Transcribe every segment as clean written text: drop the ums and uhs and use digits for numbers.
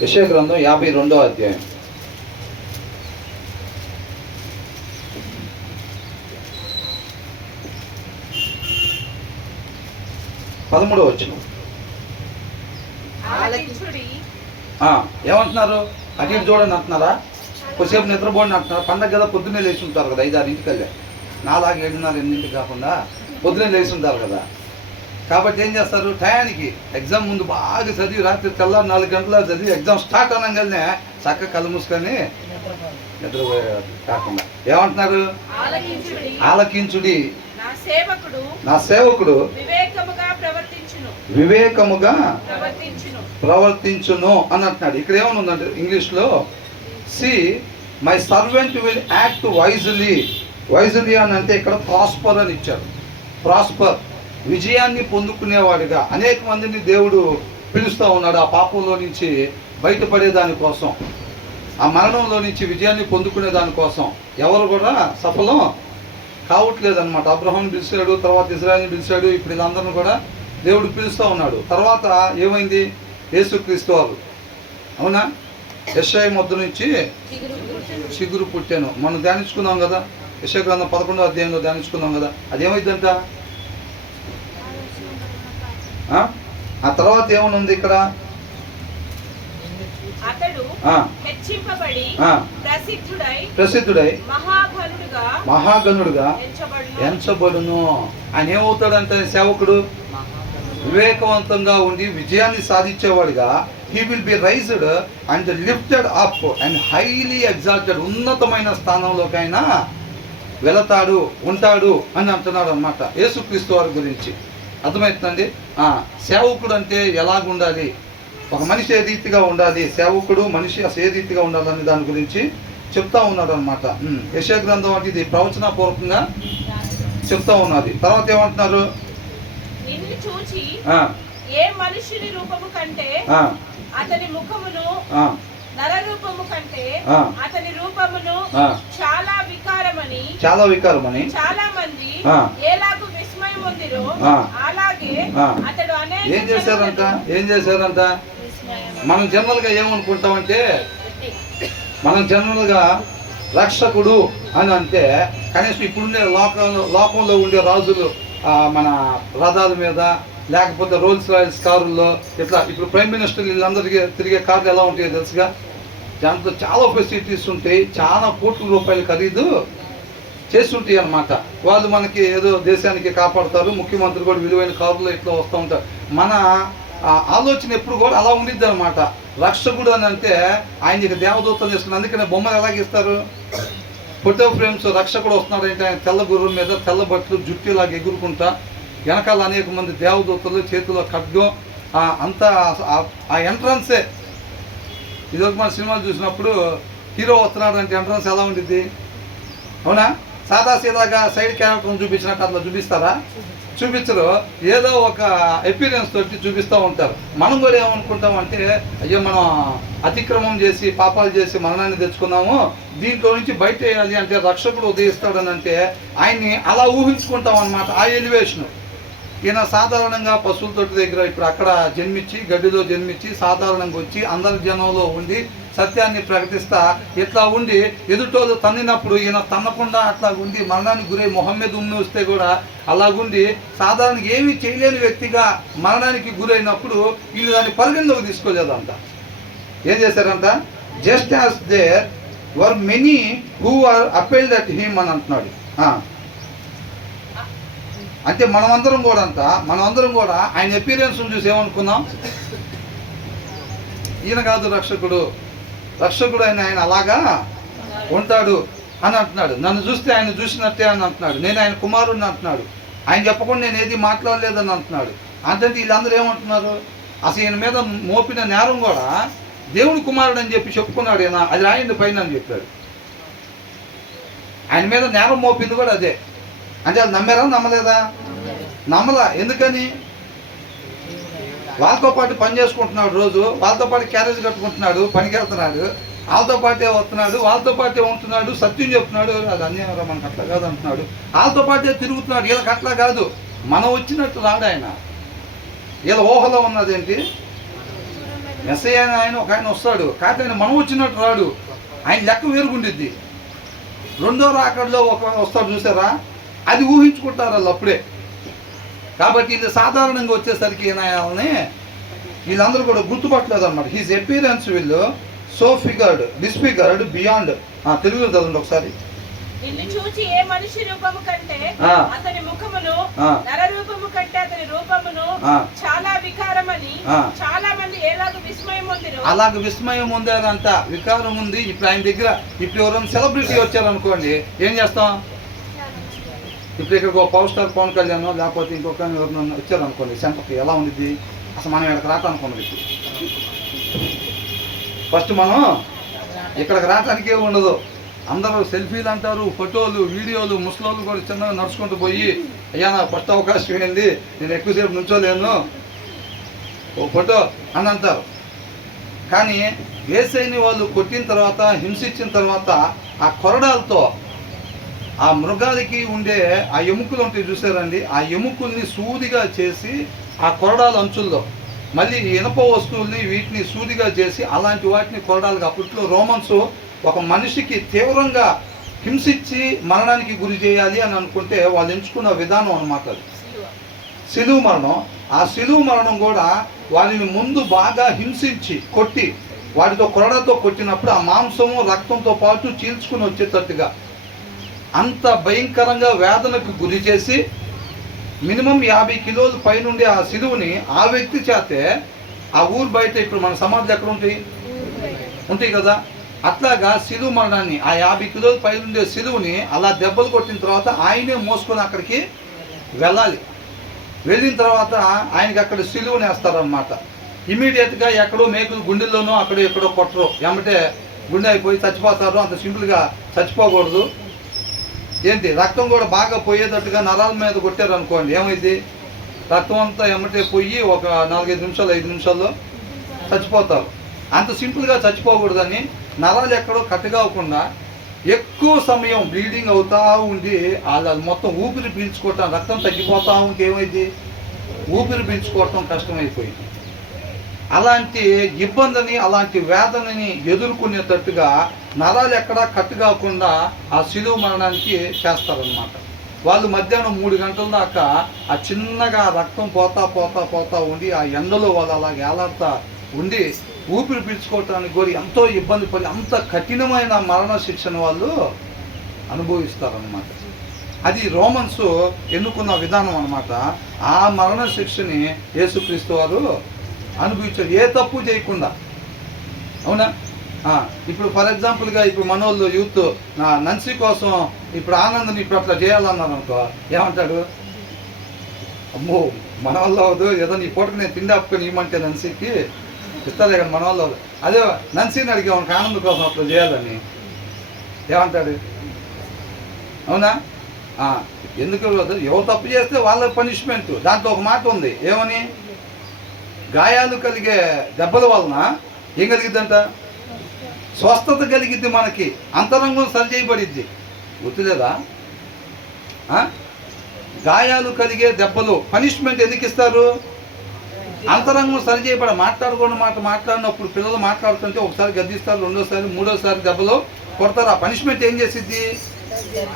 యెషయా గ్రంథం 52వ అధ్యాయం. పదమూడవ వచనం. ఏమంటున్నారు? అటు ఇటు చూడండి అంటున్నారా? కొద్దిసేపు నిద్రపోండి అంటున్నారు. పండగ కదా, పొద్దున్నే లేచి ఉంటారు కదా, 5-6 వెళ్ళే, 4, 7:30, 8 కాకుండా పొద్దున్నే లేచి ఉంటారు కదా. కాబట్టి ఏం చేస్తారు, టయానికి ఎగ్జామ్ ముందు బాగా చదివి రాత్రి తెల్లారి 4 గంటల చదివి ఎగ్జామ్ స్టార్ట్ అనగానే చక్కగా కళ్ళు మూసుకొని నిద్రపోయే కాకుండా ఏమంటున్నారు, ఆలకించుడి నా సేవకుడు వివేకముగా ప్రవర్తించును అని అంటున్నాడు. ఇక్కడ ఏమని ఉందంటే ఇంగ్లీష్లో, see my servant will act wisely అని అంటే ఇక్కడ ప్రాస్పర్ అని ఇచ్చాడు. ప్రాస్పర్, విజయాన్ని పొందుకునేవాడిగా అనేక మందిని దేవుడు పిలుస్తూ ఉన్నాడు. ఆ పాపంలో నుంచి బయటపడే దానికోసం, ఆ మరణంలో నుంచి విజయాన్ని పొందుకునే దానికోసం ఎవరు కూడా సఫలం కావట్లేదన్నమాట. అబ్రహాం పిలిచాడు, తర్వాత ఇజ్రాయెల్ని పిలిచాడు, ఇప్పుడు వీళ్ళందరిని కూడా దేవుడు పిలుస్తూ ఉన్నాడు. తర్వాత ఏమైంది, యేసుక్రీస్తు వారు, అవునా, యెషయా మొద్దు నుంచి చిగురు పుట్టాను మనం ధ్యానించుకున్నాం కదా. యెషయా గ్రంథం 11వ అధ్యాయంలో ధ్యానించుకున్నాం కదా. అదేమైందంట, ఆ తర్వాత ఏమనుంది ఇక్కడ, ప్రసిద్ధుడై మహాగణుడుగా ఎంచబడును. ఆయన ఏమవుతాడంటే సేవకుడు వివేకవంతంగా ఉండి విజయాన్ని సాధించేవాడుగా, he will be raised and lifted up and highly exalted, ఉన్నతమైన స్థానంలోకైనా వెళతాడు, ఉంటాడు అని అంటున్నాడు అన్నమాట యేసుక్రీస్తు వారి గురించి. అర్థమవుతుందండి. సేవకుడు అంటే ఎలాగుండాలి, ఒక మనిషి ఏ రీతిగా ఉండాలి, సేవకుడు మనిషి అసలు ఏ రీతిగా ఉండాలని దాని గురించి చెప్తా ఉన్నాడు అనమాట. యెషయా గ్రంథం అంటే ఇది ప్రవచనపూర్వకంగా చెప్తా ఉన్నది. తర్వాత ఏమంటున్నారు, ఏ మనుషుని రూపము కంటే అతని ముఖమును, నరరూపము కంటే అతని రూపమును చాలా వికారమని చాలా మంది ఎలాగూ విస్మయం పొందిరో అలాగే అతడు ఏం చేశారంట. మనం జనరల్గా ఏమనుకుంటామంటే, మనం జనరల్గా రక్షకుడు అని అంటే కనీసం ఇప్పుడుండే లోకంలో ఉండే రాజులు మన రథాల మీద, లేకపోతే రోల్స్ రాయల్స్ కారుల్లో, ఇట్లా ఇప్పుడు ప్రైమ్ మినిస్టర్ వీళ్ళందరికీ తిరిగే కార్లు ఎలా ఉంటాయో తెలుసుగా. దాంట్లో చాలా ఫెసిలిటీస్ ఉంటాయి, చాలా కోట్ల రూపాయలు ఖరీదు చేస్తుంటాయి అన్నమాట. వాళ్ళు మనకి ఏదో దేశానికి కాపాడుతారు, ముఖ్యమంత్రి కూడా విలువైన కారులో ఇట్లా వస్తూ ఉంటారు. మన ఆలోచన ఎప్పుడు కూడా అలా ఉండిద్ది అనమాట. రక్షకుడు అని అంటే ఆయనకి దేవదూతలు చేసుకుని, అందుకనే బొమ్మలు ఎలాగిస్తారు, ఫోటో ఫ్రేమ్స్. రక్షకుడు వస్తున్నాడు అంటే ఆయన తెల్ల గుర్రం మీద, తెల్ల బట్టలు, జుట్టు ఇలాగ ఎగురుకుంటా, వెనకాల అనేక మంది దేవదూతలు, చేతిలో ఖడ్గం, అంతా ఆ ఎంట్రన్సే. ఇదివరకు మన సినిమాలు చూసినప్పుడు హీరో వస్తున్నాడు అంటే ఎంట్రన్స్ ఎలా ఉండిద్ది, అవునా, సాదాసీదాగా సైడ్ క్యారెక్టర్ని చూపించినట్టు అట్లా చూపిస్తారా? చూపించరు. ఏదో ఒక ఎపీరియన్స్ తోటి చూపిస్తూ ఉంటారు. మనం కూడా ఏమనుకుంటాం అంటే, అయ్యో మనం అతిక్రమం చేసి పాపాలు చేసి మరణాన్ని తెచ్చుకున్నాము, దీంట్లో నుంచి బయట వేయాలి అంటే రక్షకుడు ఉదయిస్తాడని అంటే ఆయన్ని అలా ఊహించుకుంటాం అన్నమాట. ఆ ఎలివేషన్. ఈయన సాధారణంగా పశువుల తోటి దగ్గర ఇప్పుడు అక్కడ జన్మించి, గడ్డిలో జన్మించి, సాధారణంగా వచ్చి అందరి జనంలో ఉండి సత్యాన్ని ప్రకటిస్తా ఇట్లా ఉండి, ఎదుటోళ్ళు తన్నినప్పుడు ఈయన తన్నకుండా అట్లా ఉండి మరణానికి గురై మొహమ్మద్ ఉమ్మి వస్తే కూడా అలాగుండి సాధారణ ఏమీ చేయలేని వ్యక్తిగా మరణానికి గురైనప్పుడు వీళ్ళు దాన్ని పరిగణలోకి తీసుకోలేదంట. ఏం చేశారంట, just as there were many who are appalled at him అని అంటున్నాడు. అంటే మనమందరం కూడా ఆయన ఎపీరియన్స్ చూసి ఏమనుకున్నాం, ఈయన కాదు రక్షకుడు అయిన ఆయన అలాగా ఉంటాడు అని అంటున్నాడు. నన్ను చూస్తే ఆయన చూసినట్టే అని అంటున్నాడు. నేను ఆయన కుమారుడిని అంటున్నాడు. ఆయన చెప్పకుండా నేను ఏది మాట్లాడలేదని అంటున్నాడు. అంటే వీళ్ళందరూ ఏమంటున్నారు, అసలు ఈయన మీద మోపిన నేరం కూడా దేవుని కుమారుడు అని చెప్పి చెప్పుకున్నాడు ఈయన, అది రాయండి పైన అని చెప్పాడు. ఆయన మీద నేరం మోపింది కూడా అదే. అంటే అది నమ్మారా, నమ్మలేదా? నమ్మలా. ఎందుకని? వాళ్ళతో పాటు పని చేసుకుంటున్నాడు, రోజు వాళ్ళతో పాటు క్యారేజ్ కట్టుకుంటున్నాడు, పనికి వెళ్తున్నాడు, వాళ్ళతో పాటే వస్తున్నాడు, వాళ్ళతో పాటే ఉంటున్నాడు, సత్యం చెప్తున్నాడు. అది అన్యాయం, మనకు అట్లా కాదు అంటున్నాడు. వాళ్ళతో పాటే తిరుగుతున్నాడు. వీళ్ళకి అట్లా కాదు, మనం వచ్చినట్టు రాడు ఆయన. వీళ్ళ ఊహలో ఉన్నదేంటి, మెస్సయ్య అని ఆయన ఒక ఆయన వస్తాడు, కాకపోతే ఆయన మనం వచ్చినట్టు రాడు, ఆయన లెక్క వేరుగుండిద్ది. రెండో రాకడలో ఒక వస్తాడు చూసారా, అది ఊహించుకుంటారు వాళ్ళు అప్పుడే. కాబట్టి ఇది సాధారణంగా వచ్చేసరికి వాళ్ళని వీళ్ళందరూ కూడా గుర్తుపట్టలేదు అన్నమాట. His appearance will so figured disfigured beyond. తెలుగులో చదవండి ఒకసారి. నిన్ను చూచి ఏ మనిషి రూపము కంటే అతని ముఖమును, నర రూపము కంటే అతని రూపమును చాలా వికారమని చాలా మంది ఎలాగ విస్మయం పొందిరు. అలాగ విస్మయం పొందారంట, వికారం ఉంది. ఇప్పుడు ఆయన దగ్గర ఇప్పుడు ఎవరైనా సెలబ్రిటీ వచ్చారనుకోండి, ఏం చేస్తాం? ఇప్పుడు ఇక్కడ ఒక పవర్ స్టార్ పవన్ కళ్యాణ్ లేకపోతే ఇంకొక ఎవరైనా వచ్చారనుకోండి సెంటర్కి, ఎలా ఉంది అసలు? మనం ఇక్కడికి రావటానుకున్నది ఫస్ట్ మనం ఇక్కడికి రావటానికే ఉండదు. అందరూ సెల్ఫీలు అంటారు, ఫోటోలు, వీడియోలు. ముసలోళ్ళు కూడా చిన్నగా నడుచుకుంటూ పోయి, అయ్యా నాకు ఫస్ట్ అవకాశం ఏంది, నేను ఎక్కువసేపు నుంచోలేను, ఓ ఫోటో అని అంటారు. కానీ యేసయ్యని వాళ్ళు కొట్టిన తర్వాత, హింసించిన తర్వాత, ఆ కొరడాలతో ఆ మృగాలకి ఉండే ఆ ఎముకలు ఉంటాయి చూసారండి, ఆ ఎముకల్ని సూదిగా చేసి ఆ కొరడాల అంచుల్లో మళ్ళీ ఇనప వస్తువుల్ని వీటిని సూదిగా చేసి అలాంటి వాటిని కొరడాలుగా, అప్పట్లో రోమన్స్ ఒక మనిషికి తీవ్రంగా హింసించి మరణానికి గురి చేయాలి అని అనుకుంటే వాళ్ళు ఎంచుకున్న విధానం అన్నమాట అది శిలువ మరణం. ఆ శిలువ మరణం కూడా వారిని ముందు బాగా హింసించి కొట్టి, వాటితో కొరడాతో కొట్టినప్పుడు ఆ మాంసము రక్తంతో పాటు చీల్చుకుని వచ్చేటట్టుగా అంత భయంకరంగా వేదనకు గురి చేసి మినిమం 50 కిలోలు పైనుండి ఆ శిలువుని ఆ వ్యక్తి చేతే ఆ ఊరు బయట, ఇప్పుడు మన సమాధులు ఎక్కడ ఉంటాయి కదా, అట్లాగా శిలువ మరణాన్ని ఆ 50 కిలోల పైనుండే శిలువుని అలా దెబ్బలు కొట్టిన తర్వాత ఆయనే మోసుకొని అక్కడికి వెళ్ళాలి. వెళ్ళిన తర్వాత ఆయనకి అక్కడ శిలువుని వేస్తారనమాట. ఇమీడియట్గా ఎక్కడో మేకులు గుండెల్లోనో అక్కడో ఎక్కడో కొట్టరు, ఏమంటే గుండె అయిపోయి చచ్చిపోతారు. అంత సింపుల్గా చచ్చిపోకూడదు. ఏంటి, రక్తం కూడా బాగా పోయేటట్టుగా నరాల మీద కొట్టారు అనుకోండి, ఏమైంది, రక్తం అంతా ఎమ్మటే పోయి ఒక 4-5 నిమిషాలు 5 నిమిషాల్లో చచ్చిపోతారు. అంత సింపుల్గా చచ్చిపోకూడదని నరాలు ఎక్కడో కట్టగాకుండా ఎక్కువ సమయం బ్లీడింగ్ అవుతూ ఉండి వాళ్ళ మొత్తం ఊపిరి పీల్చుకోవటం, రక్తం తగ్గిపోతూ ఉంటే ఏమైంది, ఊపిరి పీల్చుకోవటం కష్టమైపోయింది. అలాంటి ఇబ్బందిని, అలాంటి వేదనని ఎదుర్కొనేటట్టుగా నరాలు ఎక్కడా కట్టు కాకుండా ఆ శిలువ మరణానికి చేస్తారనమాట. వాళ్ళు మధ్యాహ్నం 3 గంటల దాకా ఆ చిన్నగా రక్తం పోతా ఉండి ఆ ఎండలో వాళ్ళు అలా ఏలాడుతా ఉండి ఊపిరి పీల్చుకోవటానికి కూడా ఎంతో ఇబ్బంది పడి అంత కఠినమైన మరణ శిక్షను వాళ్ళు అనుభవిస్తారనమాట. అది రోమన్స్ ఎన్నుకున్న విధానం అనమాట. ఆ మరణ శిక్షని యేసుక్రీస్తు వారు అనుభవించారు, ఏ తప్పు చేయకుండా. అవునా? ఇప్పుడు ఫర్ ఎగ్జాంపుల్గా ఇప్పుడు మనోళ్ళు యూత్ నన్సీ కోసం ఇప్పుడు ఆనందని ఇప్పుడు అట్లా చేయాలన్నారు అనుకో, ఏమంటాడు, అమ్మో మన వల్ల అవ్వదు, ఏదో నీ పూటకు నేను తిండి ఆపుకొని ఇవ్వమంటే నన్సీకి ఇస్తారే కానీ మన వల్ల అవ్వదు. అదే నన్సీని అడిగామనుకో ఆనందం కోసం అట్లా చేయాలని, ఏమంటాడు? అవునా? ఎందుకు ఎవరు తప్పు చేస్తే వాళ్ళ పనిష్మెంట్. దాంట్లో ఒక మాట ఉంది, ఏమని, గాయాలు కలిగే దెబ్బల వలన ఏం కలిగిద్దంట, స్వస్థత కలిగిద్ది, మనకి అంతరంగం సరి చేయబడిద్ది. గుర్తులేదా? గాయాలు కలిగే దెబ్బలు పనిష్మెంట్ ఎందుకు ఇస్తారు? అంతరంగం సరి చేయబడ. మాట్లాడినప్పుడు పిల్లలు మాట్లాడుతుంటే ఒకసారి గద్దిస్తారు, రెండోసారి మూడోసారి దెబ్బలు కొడతారు. ఆ పనిష్మెంట్ ఏం చేసిద్ది,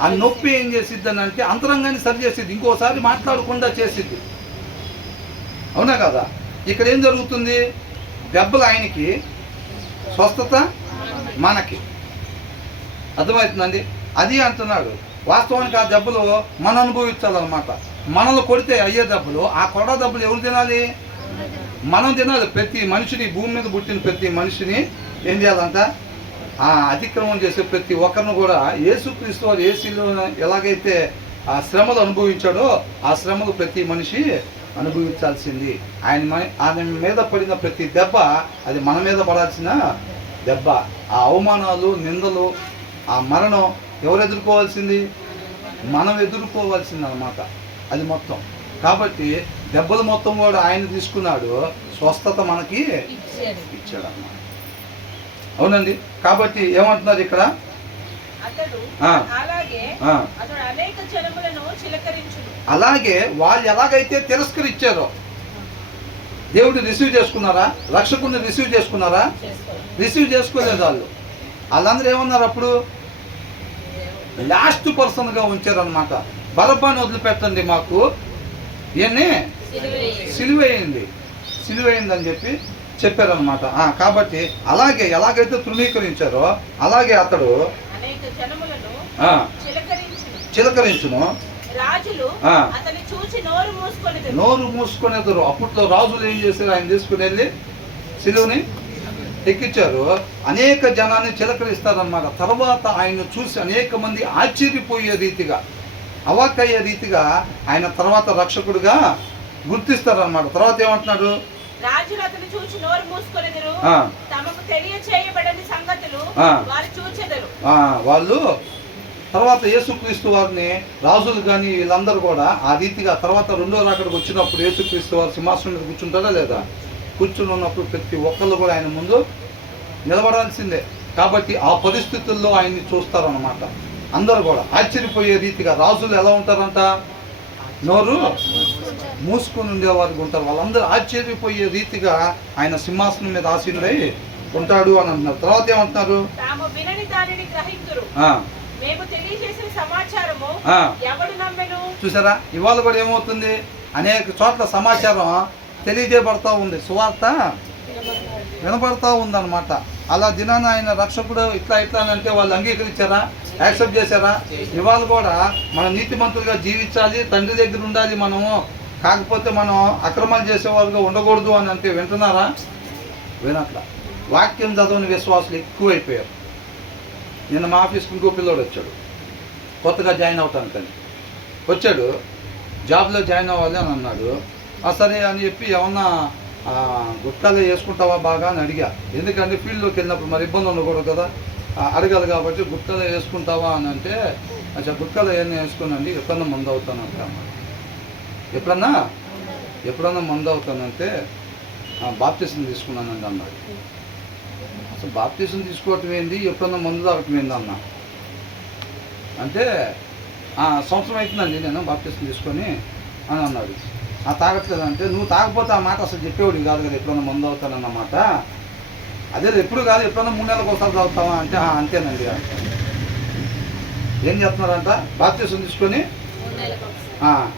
ఆ నొప్పి ఏం చేసిద్ది అని అంటే అంతరంగాన్ని సరి చేసిద్ది, ఇంకోసారి మాట్లాడకుండా చేసిద్ది. అవునా కదా? ఇక్కడ ఏం జరుగుతుంది, దెబ్బలు ఆయనకి, స్వస్థత మనకి. అర్థమవుతుందండి? అది అంటున్నాడు. వాస్తవానికి ఆ దెబ్బలు మనం అనుభవించాలన్నమాట. మనల్ని కొడితే అయ్యే దెబ్బలు, ఆ కొడ దెబ్బలు ఎవరు తినాలి? మనం తినాలి. ప్రతి మనిషిని, భూమి మీద పుట్టిన ప్రతి మనిషిని ఏం చేయాలంట, అతిక్రమం చేసే ప్రతి ఒక్కరిని కూడా యేసుక్రీస్తు వారు ఏసీలో ఎలాగైతే ఆ శ్రమలు అనుభవించాడో ఆ శ్రమలు ప్రతి మనిషి అనుభవించాల్సింది. ఆయన మీద పడిన ప్రతి దెబ్బ అది మన మీద పడాల్సిన దెబ్బ. ఆ అవమానాలు, నిందలు, ఆ మరణం ఎవరు ఎదుర్కోవాల్సింది? మనం ఎదుర్కోవాల్సింది అన్నమాట అది మొత్తం. కాబట్టి దెబ్బలు మొత్తం కూడా ఆయన తీసుకున్నాడు, స్వస్థత మనకి ఇచ్చాడు అన్నమాట. అవునండి? కాబట్టి ఏమంటున్నారు ఇక్కడ, అలాగే వాళ్ళు ఎలాగైతే తిరస్కరించారో దేవుడిని రిసీవ్ చేసుకున్నారా? రక్షకుడిని రిసీవ్ చేసుకున్నారా? రిసీవ్ చేసుకోలేదు. వాళ్ళందరూ ఏమన్నారు అప్పుడు? లాస్ట్ పర్సన్గా ఉంచారనమాట. బరబ్బాని వదిలిపెట్టండి, మాకు ఇవన్నీ సిలువైంది అని చెప్పి చెప్పారనమాట. కాబట్టి అలాగే ఎలాగైతే తృణీకరించారో అలాగే అతడు చిలకరించును. నోరు మూసుకునేదారు. అప్పట్లో రాజులు ఏం చేశారు? ఆయన తీసుకుని వెళ్ళి సిలువని ఎక్కించారు. అనేక జనాన్ని చిలకరిస్తారనమాట. తర్వాత ఆయన చూసి అనేక మంది ఆశ్చర్యపోయే రీతిగా, అవాక్కయ్యే రీతిగా ఆయన తర్వాత రక్షకుడిగా గుర్తిస్తారనమాట. తర్వాత ఏమంటున్నాడు? రాజులు అతను చూచి నోరు మూసుకొనెదరు, తమకు తెలియచేయబడని సంగతులు వారు చూచెదరు. వాళ్ళు తర్వాత యేసుక్రీస్తు వారిని రాజులు కానీ వీళ్ళందరూ కూడా ఆ రీతిగా తర్వాత రెండో రాకడికి వచ్చినప్పుడు యేసుక్రీస్తు వారు సింహాసనం మీద కూర్చుంటారా లేదా? కూర్చుని ఉన్నప్పుడు ప్రతి ఒక్కళ్ళు కూడా ఆయన ముందు నిలబడాల్సిందే. కాబట్టి ఆ పరిస్థితుల్లో ఆయన్ని చూస్తారన్నమాట. అందరూ కూడా ఆశ్చర్యపోయే రీతిగా. రాజులు ఎలా ఉంటారంట? నోరు మూసుకొని ఉండేవారికి ఉంటారు. వాళ్ళందరూ ఆశ్చర్యపోయే రీతిగా ఆయన సింహాసనం మీద ఆసీనుడై ఉంటాడు అని అంటున్నారు. తర్వాత ఏమంటున్నారు? చూసారా, ఇవాళ కూడా ఏమవుతుంది? అనేక చోట్ల సమాచారం తెలియజేయబడతా ఉంది, సువార్త వినపడతా ఉందన్నమాట. అలా దినాన ఆయన రక్షకుడు ఇట్లా అని అంటే వాళ్ళు అంగీకరించారా? యాక్సెప్ట్ చేశారా? ఇవాళ కూడా మనం నీతిమంతులుగా జీవించాలి, తండ్రి దగ్గర ఉండాలి మనము, కాకపోతే మనం అక్రమాలు చేసేవాళ్ళుగా ఉండకూడదు అని అంటే వింటున్నారా? వినట్లా. వాక్యం చదవని విశ్వాసులు ఎక్కువైపోయారు. నిన్న మా ఆఫీస్కి ఇంకో పిల్లోడు వచ్చాడు, కొత్తగా జాయిన్ అవటానికని వచ్చాడు. జాబ్లో జాయిన్ అవ్వాలి అని అన్నాడు. సరే అని చెప్పి ఏమన్నా గుట్కాలే వేసుకుంటావా బాగా అని అడిగా. ఎందుకంటే ఫీల్డ్లోకి వెళ్ళినప్పుడు మరి ఇబ్బంది ఉండకూడదు కదా, అడగాలి కాబట్టి గుట్కాలే వేసుకుంటావా అని అంటే, అచ్చా గుట్కాలు ఏమైనా వేసుకున్నాండి, ఎప్పుడన్నా మందు అవుతానంట. ఎప్పుడన్నా మందు అవుతానంటే బాప్టిజం తీసుకున్నానండి అన్నాడు. అసలు బాప్టిజం తీసుకోవటం ఏంది, ఎప్పుడన్నా మందు తాగటం ఏంది అన్నా అంటే, సంవత్సరం అవుతుందండి నేను బాప్టిజం తీసుకొని అని అన్నాడు. తాగట్లేదంటే, నువ్వు తాగకపోతే ఆ మాట అసలు చెప్పేవాడు కాదు కదా, ఎప్పుడన్నా మందు అవుతానన్నమాట. అదే ఎప్పుడు కాదు, ఎప్పుడన్నా 3 నెలలకు ఒకసారి తాగుతావా అంటే అంతేనండి. ఏం చెప్తున్నారంట? బాప్టిజం తీసుకొని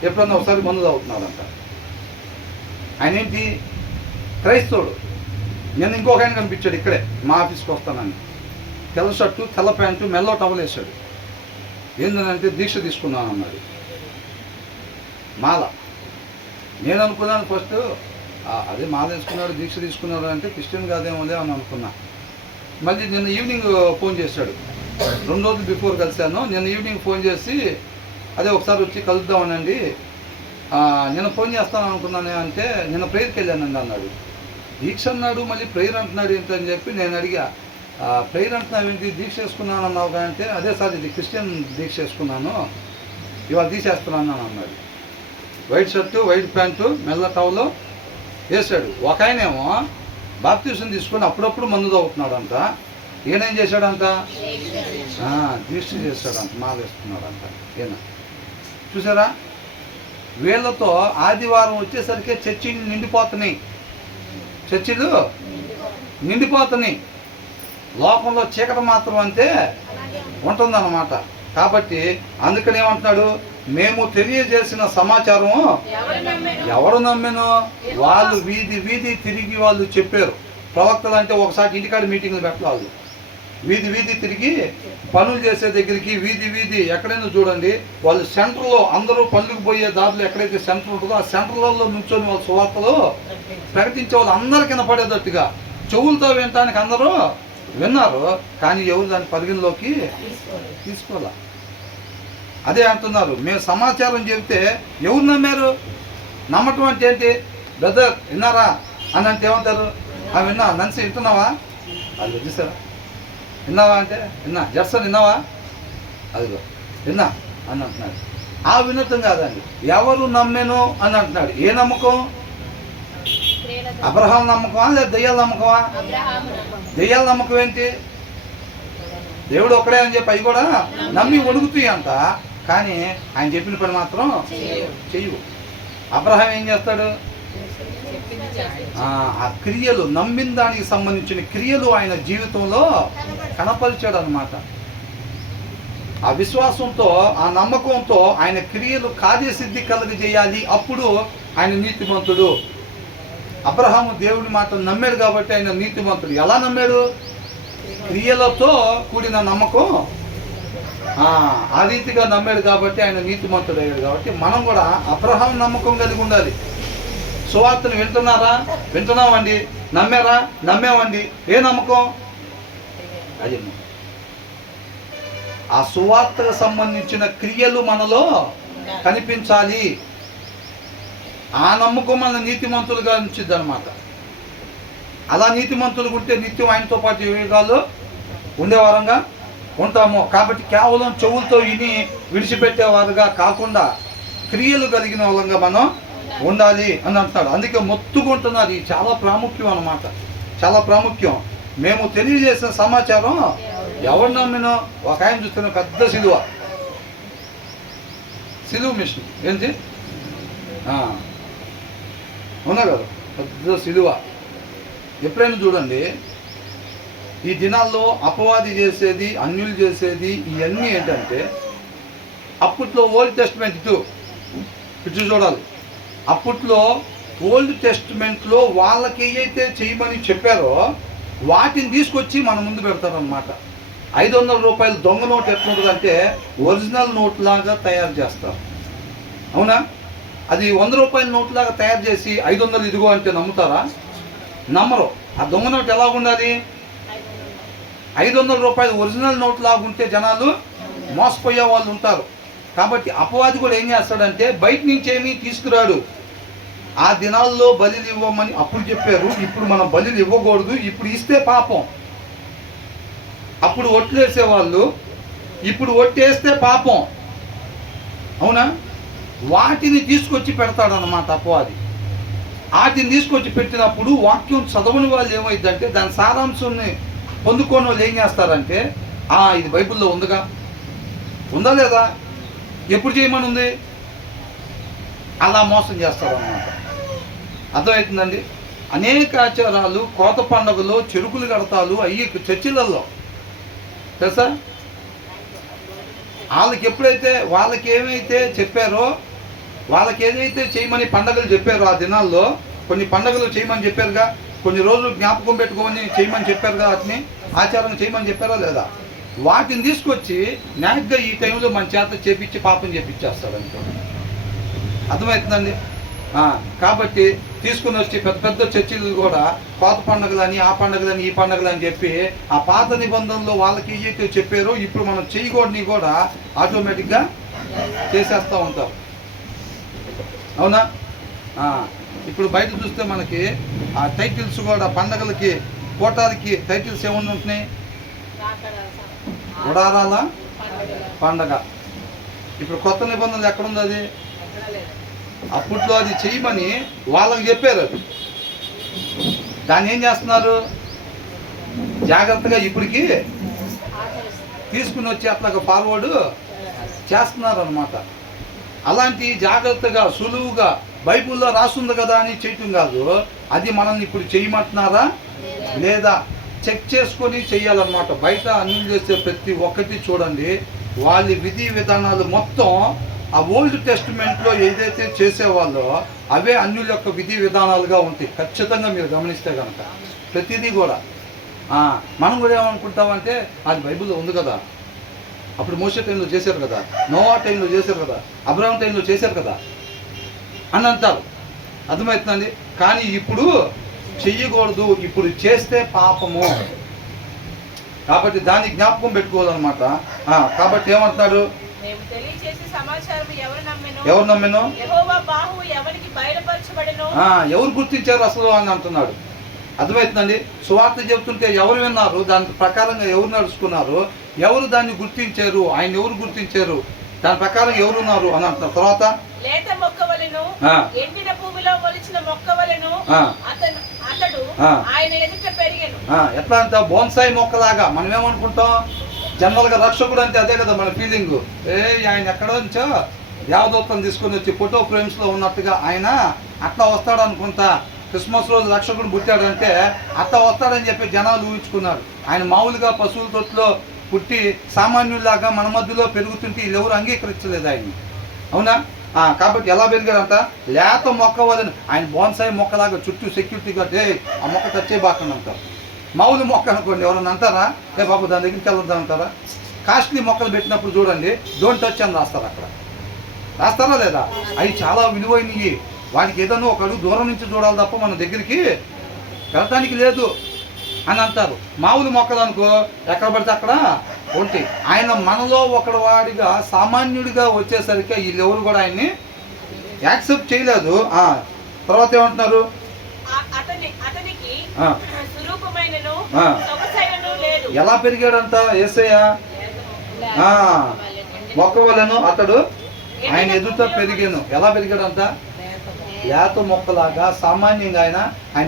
ఎప్పుడన్నా ఒకసారి మందు తాగుతున్నారంట. ఆయన ఏంటి? క్రైస్తవుడు. నేను ఇంకొక ఆయన కనిపించాడు ఇక్కడే మా ఆఫీస్కి వస్తానని. తెల్ల షర్టు, తెల్ల ప్యాంటు, మెల్లో టవల్ వేసాడు. ఏంటంటే దీక్ష తీసుకున్నాను అన్నాడు. మాల. నేను అనుకున్నాను ఫస్ట్, అదే మాల వేసుకున్నాడు, దీక్ష తీసుకున్నాడు అంటే క్రిస్టియన్ కాదేమోలే అని అనుకున్నా. మళ్ళీ నిన్న ఈవినింగ్ ఫోన్ చేశాడు. 2 రోజులు బిఫోర్ కలిశాను. నిన్న ఈవినింగ్ ఫోన్ చేసి, అదే ఒకసారి వచ్చి కలుద్దామనండి, నిన్న ఫోన్ చేస్తాను అనుకున్నాను అంటే, నిన్న ప్రేయర్కి వెళ్ళానండి అన్నాడు. దీక్ష అన్నాడు, మళ్ళీ ప్రేయర్ అంటున్నాడు ఏంటని చెప్పి నేను అడిగా. ప్రేయర్ అంటున్నావు ఏంటి, దీక్ష వేసుకున్నాను అన్నావు అంటే, అదే సార్ ఇది క్రిస్టియన్ దీక్ష వేసుకున్నాను, ఇవాళ తీసేస్తున్నాను అని అన్నాడు. వైట్ షర్టు, వైట్ ప్యాంటు, మెల్ల టవలు వేసాడు. ఒక ఆయనేమో బాప్టిజం తీసుకొని అప్పుడప్పుడు మందు తాగుతున్నాడంట. ఈయనేం చేశాడంట? దీక్ష చేశాడంట, మాల వేస్తున్నాడంట ఈయన. చూసారా, వీళ్ళతో ఆదివారం వచ్చేసరికి చర్చిలు నిండిపోతున్నాయి. చర్చిలు నిండిపోతున్నాయి. లోకంలో చీకటి మాత్రం అంతే ఉంటుందన్నమాట. కాబట్టి అందుకని ఏమంటున్నాడు? మేము తెలియజేసిన సమాచారం ఎవరు నమ్మెను? వాళ్ళు వీధి వీధి తిరిగి వాళ్ళు చెప్పారు. ప్రవక్తలు అంటే ఒకసారి ఇంటికాడ మీటింగ్లు పెట్టాలి. వీధి వీధి తిరిగి పనులు చేసే దగ్గరికి వీధి వీధి ఎక్కడైనా చూడండి, వాళ్ళు సెంటర్లో అందరూ పనులకు పోయే దారిలో ఎక్కడైతే సెంటర్ ఉంటుందో ఆ సెంటర్లలో నుంచొని వాళ్ళ సువార్తలు ప్రకటించే వాళ్ళు అందరికీ వినపడేటట్టుగా చెవులతో వినటానికి అందరూ విన్నారు. కానీ ఎవరు దాని పరిగణలోకి తీసుకోవాలా. అదే అంటున్నారు, మేము సమాచారం చెబితే ఎవరు నమ్మారు? నమ్మటం అంటే ఏంటి? బ్రదర్ విన్నారా అని అంటే ఏమంటారు? విన్నా. నన్సి వింటున్నావా? అది చూసారా, విన్నావా అంటే విన్నా. జర్సన్ విన్నావా? అదిగో విన్నా అని అంటున్నాడు. ఆ వినటం కాదండి, ఎవరు నమ్మెను అని అంటున్నాడు. ఏ నమ్మకం? అబ్రహాం నమ్మకమా లేదా దెయ్యాల నమ్మకమా? దెయ్యాల నమ్మకం ఏంటి? దేవుడు ఒక్కడే అని చెప్పి అవి కూడా నమ్మి వణుకుతాయి అంట. కానీ ఆయన చెప్పిన పని మాత్రం చెయ్యవు. అబ్రహాం ఏం చేస్తాడు? ఆ క్రియలు, నమ్మిన దానికి సంబంధించిన క్రియలు ఆయన జీవితంలో కనపరిచాడు అనమాట. ఆ విశ్వాసంతో, ఆ నమ్మకంతో ఆయన క్రియలు కార్యసిద్ధి కలుగజేయాలి. అప్పుడు ఆయన నీతిమంతుడు. అబ్రహాము దేవుడి మాట నమ్మాడు కాబట్టి ఆయన నీతిమంతుడు. ఎలా నమ్మాడు? క్రియలతో కూడిన నమ్మకం. ఆ రీతిగా నమ్మాడు కాబట్టి ఆయన నీతిమంతుడు అయ్యాడు. కాబట్టి మనం కూడా అబ్రహాం నమ్మకం కలిగి ఉండాలి. సువార్తను వింటున్నారా? వింటున్నామండి. నమ్మారా? నమ్మామండి. ఏ నమ్మకం? అది ఆ సువార్తకు సంబంధించిన క్రియలు మనలో కనిపించాలి. ఆ నమ్మకం మన నీతిమంతులుగా ఉంచిద్ది అనమాట. అలా నీతిమంతులుగా ఉంటే నిత్యం ఆయనతో పాటు యుగాలు ఉండేవారంగా ఉంటాము. కాబట్టి కేవలం చెవులతో విని విడిచిపెట్టేవారుగా కాకుండా క్రియలు కలిగిన వాళ్ళంగా మనం ఉండాలి అని అంటున్నాడు. అందుకే మొత్తుకుంటున్నారు. ఇది చాలా ప్రాముఖ్యం అన్నమాట, చాలా ప్రాముఖ్యం. మేము తెలియజేసిన సమాచారం ఎవరు నమ్మినో ఒక ఆయన చూస్తున్న పెద్ద సిలువ మిషన్ ఏంటి అవునా కదా, పెద్ద సిలువ. ఎప్పుడైనా చూడండి, ఈ దినాల్లో అపవాది చేసేది, అన్యులు చేసేది ఇవన్నీ ఏంటంటే, అప్పట్లో ఓల్డ్ టెస్ట్మెంట్ ఇటు చూడాలి. అప్పట్లో ఓల్డ్ టెస్ట్మెంట్లో వాళ్ళకి ఏదైతే చేయమని చెప్పారో వాటిని తీసుకొచ్చి మన ముందు పెడతారనమాట. 500 రూపాయలు దొంగ నోట్ ఎట్లుంటుందంటే ఒరిజినల్ నోట్ లాగా తయారు చేస్తారు. అవునా? అది 100 రూపాయల నోట్ లాగా తయారు చేసి 500 ఇదిగో అంటే నమ్ముతారా? నమ్మరు. ఆ దొంగ నోట్ ఎలా ఉండాలి? 500 రూపాయలు ఒరిజినల్ నోట్ లాగా ఉంటే జనాలు మోసపోయే వాళ్ళు ఉంటారు. కాబట్టి అపవాది కూడా ఏం చేస్తాడంటే బయట నుంచి ఏమీ తీసుకురాడు. ఆ దినాల్లో బలిలు ఇవ్వమని అప్పుడు చెప్పారు, ఇప్పుడు మనం బలిలు ఇవ్వకూడదు, ఇప్పుడు ఇస్తే పాపం. అప్పుడు ఒట్లు వేసేవాళ్ళు, ఇప్పుడు ఒట్టేస్తే పాపం. అవునా? వాటిని తీసుకొచ్చి పెడతాడు అన్నమాట అపవాది. వాటిని తీసుకొచ్చి పెట్టినప్పుడు వాక్యం చదవని వాళ్ళు ఏమైందంటే దాని సారాంశాన్ని పొందుకోని వాళ్ళు ఏం చేస్తారంటే, ఇది బైబిల్లో ఉందిగా, ఉందా లేదా, ఎప్పుడు చేయమని ఉంది, అలా మోసం చేస్తారు అన్నమాట. అర్థమవుతుందండి? అనేక ఆచారాలు, కోత పండుగలు, చెరుకులు కడతాలు అయ్యి చర్చిలలో తెలుసా? వాళ్ళకి ఏమైతే చెప్పారో, వాళ్ళకి ఏదైతే చేయమని పండుగలు చెప్పారో ఆ దినాల్లో కొన్ని పండుగలు చేయమని చెప్పారుగా, కొన్ని రోజులు జ్ఞాపకం పెట్టుకొని చేయమని చెప్పారుగా, వాటిని ఆచారం చేయమని చెప్పారా లేదా, వాటిని తీసుకొచ్చి న్యాక్గా ఈ టైంలో మన చేత చేపించి పాపం చేపించేస్తాడు అనుకో. అర్థమవుతుందండి? కాబట్టి తీసుకుని వచ్చి పెద్ద పెద్ద చర్చిలు కూడా పాత పండుగలని, ఆ పండుగలని, ఈ పండుగలని చెప్పి ఆ పాత నిబంధనలు వాళ్ళకి ఏదైతే చెప్పారో ఇప్పుడు మనం చేయకూడని కూడా ఆటోమేటిక్గా చేసేస్తూ ఉంటారు. అవునా? ఇప్పుడు బయట చూస్తే మనకి ఆ టైటిల్స్ కూడా పండగలకి, కోటాలకి టైటిల్స్ ఏమన్నా ఉంటున్నాయి? గుడారాల పండగ. ఇప్పుడు కొత్త నిబంధనలు ఎక్కడుంది అది? అప్పట్లో అది చేయమని వాళ్ళకి చెప్పారు. అది దాన్ని ఏం చేస్తున్నారు? జాగ్రత్తగా ఇప్పటికి తీసుకుని వచ్చి అట్లాగా ఫార్వర్డ్ చేస్తున్నారు అనమాట. అలాంటి జాగ్రత్తగా సులువుగా బైబిల్లో రాస్తుంది కదా అని చేయటం కాదు, అది మనల్ని ఇప్పుడు చేయమంటున్నారా లేదా చెక్ చేసుకొని చెయ్యాలన్నమాట. బయట అన్ని చేసే ప్రతి ఒక్కటి చూడండి, వాళ్ళ విధి విధానాలు మొత్తం ఆ ఓల్డ్ టెస్ట్మెంట్లో ఏదైతే చేసేవాళ్ళో అవే అన్యుల యొక్క విధి విధానాలుగా ఉంటాయి. ఖచ్చితంగా మీరు గమనిస్తే కనుక ప్రతిదీ కూడా మనం కూడా ఏమనుకుంటామంటే అది బైబిల్లో ఉంది కదా, అప్పుడు మోసే టైంలో చేశారు కదా, నోవా టైంలో చేశారు కదా, అబ్రహాం టైంలో చేశారు కదా అని అంటారు. అర్థమవుతుందండి? కానీ ఇప్పుడు చెయ్యకూడదు, ఇప్పుడు చేస్తే పాపము. కాబట్టి దాన్ని జ్ఞాపకం పెట్టుకోవాలన్నమాట. కాబట్టి ఏమంటున్నాడు? ఎవరు నమ్మెను? ఎవరు గుర్తించారు అసలు అని అంటున్నాడు. అర్థమవుతుందండి? సువార్త చెబుతుంటే ఎవరు విన్నారు, దాని ప్రకారంగా ఎవరు నడుచుకున్నారు, ఎవరు దాన్ని గుర్తించారు, ఆయన ఎవరు గుర్తించారు, దాని ప్రకారం ఎవరున్నారు అని అంటున్నారు. తర్వాత లేత మొక్కవలెను, ఎండిన భూమిలో మొలిచిన మొక్కవలెను అతడు ఆయన ఎదుట పెరిగెను. ఎట్లా అంటే బోన్సాయి మొక్కలాగా. మనం ఏమనుకుంటాం జనరల్గా రక్షకుడు అంటే అదే కదా మన ఫీలింగ్. ఆయన ఎక్కడో నుంచో దేవదూతను తీసుకొని వచ్చి ఫోటో ఫ్రేమ్స్లో ఉన్నట్టుగా ఆయన అట్లా వస్తాడు అనుకుంటా క్రిస్మస్ రోజు రక్షకుడు పుట్టాడంటే అత్త వస్తాడని చెప్పి జనాలు ఊహించుకున్నారు. ఆయన మామూలుగా పశువుల తొట్టులో పుట్టి సామాన్యుల్లాగా మన మధ్యలో పెరుగుతుంటే వీళ్ళెవరు అంగీకరించలేదు ఆయన్ని. అవునా? కాబట్టి ఎలా పెరిగాడంట? లేత మొక్క వలని ఆయన బోన్సాయి మొక్కలాగా చుట్టూ సెక్యూరిటీ కట్టే ఆ మొక్క టచ్ బాకుండా అంటారు. మామూలు మొక్క అనుకోండి, ఎవరన్నా అంటారా ఏ బాబు దాని దగ్గరికి వెళ్దాం అంటారా? కాస్ట్లీ మొక్కలు పెట్టినప్పుడు చూడండి డోంట్ టచ్ అని రాస్తారు. అక్కడ రాస్తారా లేదా? అవి చాలా విలువైనవి. వాటికి ఏదన్నా ఒక అడుగు దూరం నుంచి చూడాలి తప్ప మన దగ్గరికి వెళ్ళటానికి లేదు అని అంటారు. మామూలు మొక్కలు అనుకో ఎక్కడ పడితే అక్కడ ఉంటాయి. ఆయన మనలో ఒకడు వాడిగా సామాన్యుడిగా వచ్చేసరికి వీళ్ళెవరు కూడా ఆయన్ని యాక్సెప్ట్ చేయలేదు. తర్వాత ఏమంటున్నారు? ఎలా పెరిగాడంట యేసయ్య? మొక్క వలెను అతడు ఆయన ఎదుట పెరిగాను. ఎలా పెరిగాడంట? లేత మొక్కలాగా సామాన్యంగా ఆయన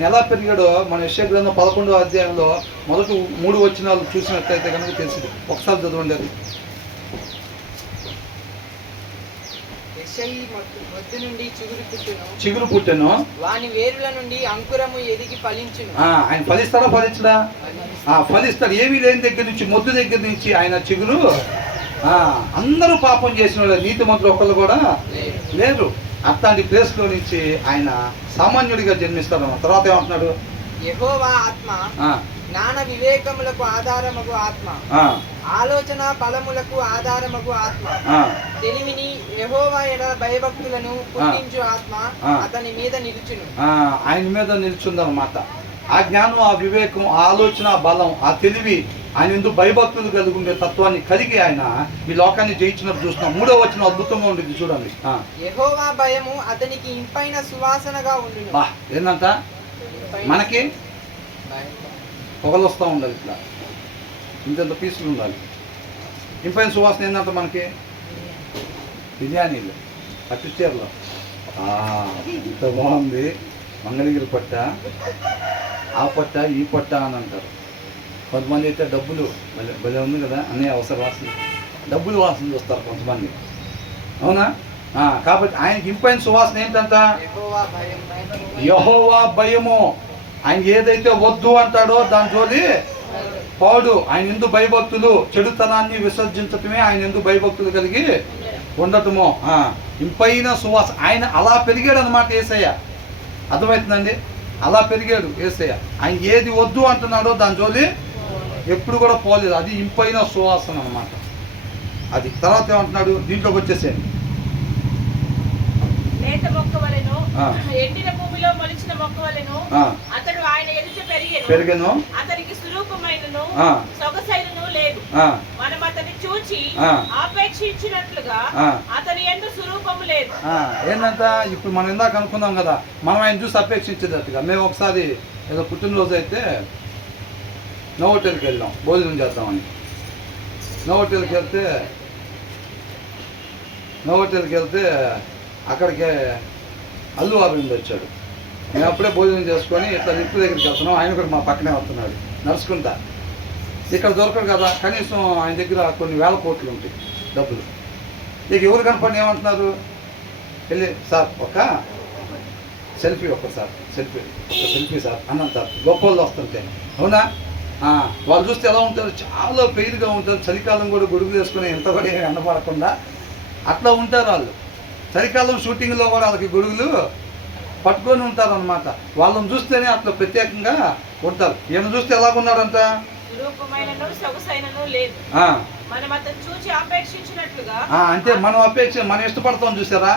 ఎలా పెరిగాడో మన యెషయా గ్రంథం 11వ అధ్యాయంలో మొదటి 3 వచనాలు చూసినట్లయితే కనుక తెలిసింది. ఒకసారి చదవండి. అది చిగురు పుట్టెను, వాని వేరుల నుండి అంకురము ఎదిగి ఫలించును. ఆయన ఫలిస్తాడా? ఫలించడా? ఫలిస్తాడు. ఏమీ లేని దగ్గర నుంచి, మొద్దు దగ్గర నుంచి ఆయన చిగురు. అందరూ పాపం చేసిన వాళ్ళు, నీతి మంత్రులు ఒకళ్ళు కూడా లేరు. అట్లాంటి ప్లేస్లో నుంచి ఆయన సామాన్యుడిగా జన్మిస్తాడు. తర్వాత ఏమంటున్నాడు? యెహోవా ఆత్మ జ్ఞాన వివేకములకు ఆధారమగు ఆత్మ, ఆలోచన ఫలములకు ఆధారమగు ఆత్మ, తెలివిని యెహోవా ఎడల భయభక్తులను పుట్టించు ఆత్మ అతని మీద నిలుచును. ఆయన మీద నిలుచుందన్నమాట. ఆ జ్ఞానం, ఆ వివేకం, ఆ ఆలోచన, బలం, ఆ తెలివి, ఆయన ఎందుకు భయభక్తులు కలిగి ఉండే తత్వాన్ని కలిగి ఆయన ఈ లోకాన్ని జయించినట్టు చూస్తున్నాం. 3వ వచనం అద్భుతంగా ఉండేది చూడండి. యెహోవా భయము అతనికి ఇంపైన సువాసనగా ఉండును. ఏందంట? మనకి పొగలు వస్తూ ఉండాలి, ఇట్లా ఇంత పీసులు ఉండాలి. ఇంపైన సువాసన ఏంటంట మనకి? బిర్యానీలు, పట్టుచీరలు. ఇంత బాగుంది. మంగళగిరి పట్ట, ఆ పట్ట, ఈ పట్ట అని అంటారు. కొంతమంది అయితే డబ్బులు భలే ఉంది కదా అనే అవసర వాసన, డబ్బులు వాసన చూస్తారు కొంతమంది. అవునా? కాబట్టి ఆయనకి ఇంపైన సువాసన ఏంటంట? యెహోవా భయము. ఆయన ఏదైతే వద్దు అంటాడో దాని జోలి పాడు. ఆయన ఎందుకు భయభక్తులు, చెడుతనాన్ని విసర్జించటమే ఆయన ఎందుకు భయభక్తులు కలిగి ఉండటము. ఇంపైన సువాసన. ఆయన అలా పెరిగాడు అన్నమాట యేసయ్య. అర్థమవుతుందండి? అలా పెరిగాడు యేసయ్య. ఆయన ఏది వద్దు అంటున్నాడో దాని జోలి ఎప్పుడు కూడా పోలేదు. అది ఇంపైన సువాసన అన్నమాట. అది తర్వాత ఏమంటున్నాడు? దీంట్లోకి వచ్చేసేయండి. లేత మొక్క వలెను, ఎండిన భూమిలో మొలిచిన మొక్క వలెను అతడు ఆయన ఎదుట పెరిగెను. అతనికి స్వరూపమైనను సొగసైనను లేదు. మనం అతన్ని చూచి ఆపేక్షించినట్లుగా అతని యందు స్వరూపము లేదు. ఏంటంట? ఇప్పుడు మనం ఇందాక అనుకున్నాం కదా, మనం ఆయన చూసి అపేక్షించేటట్టుగా. మేము ఒకసారి ఏదో పుట్టినరోజు అయితే నోవోటెల్కి వెళ్ళాం భోజనం చేద్దామని. నోవోటెల్కి వెళ్తే అక్కడికి అల్లు అరవింద్ వచ్చాడు. మేము అప్పుడే భోజనం చేసుకొని ఇట్లా లిఫ్ట్ దగ్గరికి వెళ్తున్నాం. ఆయన కూడా మా పక్కనే వస్తున్నాడు నడుచుకుంటా. ఇక్కడ దొరకడు కదా, కనీసం ఆయన దగ్గర కొన్ని వేల కోట్లు ఉంటాయి డబ్బులు. ఇక ఎవరు కనపడి ఏమంటున్నారు? వెళ్ళి సార్ ఒక సెల్ఫీ, ఒక్కసారి సెల్ఫీ సార్ అని అంటారు. గొప్ప వాళ్ళు వస్తుంటే. అవునా? వాళ్ళు చూస్తే ఎలా ఉంటారు? చాలా పెయిర్గా ఉంటారు. చలికాలం కూడా గొడుగులు వేసుకుని ఎంత కూడా ఎండపడకుండా అట్లా ఉంటారు వాళ్ళు. చలికాలం షూటింగ్లో కూడా వాళ్ళకి గొడుగులు పట్టుకొని ఉంటారు అన్నమాట. వాళ్ళని చూస్తేనే అట్లా ప్రత్యేకంగా ఉంటారు. ఈయన చూస్తే ఎలాగున్నాడంట? అంటే మనం మనం ఇష్టపడతాం చూసారా?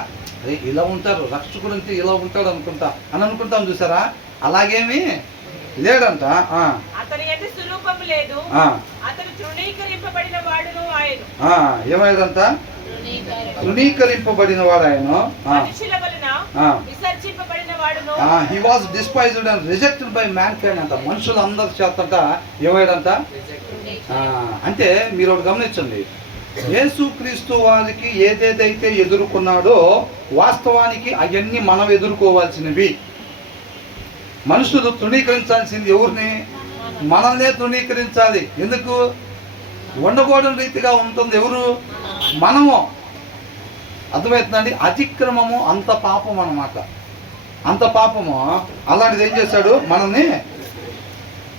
ఇలా ఉంటారు, రక్షకుడు అంటే ఇలా ఉంటాడు అనుకుంటా అని అనుకుంటాం చూసారా? అలాగేమీ లేడంట. ఏమయ్యాడంట? తృణీకరింపబడిన వాడు ఆయన. He was despised and rejected by mankind అంట. మనుషులందరి చేతంట ఏమయ్యాడంట? అంటే మీరు ఒకటి గమనించండి, యేసుక్రీస్తు వారికి ఏదేదైతే ఎదుర్కొన్నాడో వాస్తవానికి అవన్నీ మనం ఎదుర్కోవాల్సినవి. మనుషులు తృణీకరించాల్సింది ఎవరిని? మనల్నే తృణీకరించాలి. ఎందుకు? ఉండకూడని రీతిగా ఉంటుంది ఎవరు? మనము. అర్థమవుతుందండి? అతిక్రమము అంత పాపం అన్నమాట. అంత పాపము. అలాంటిది ఏం చేశాడు మనల్ని,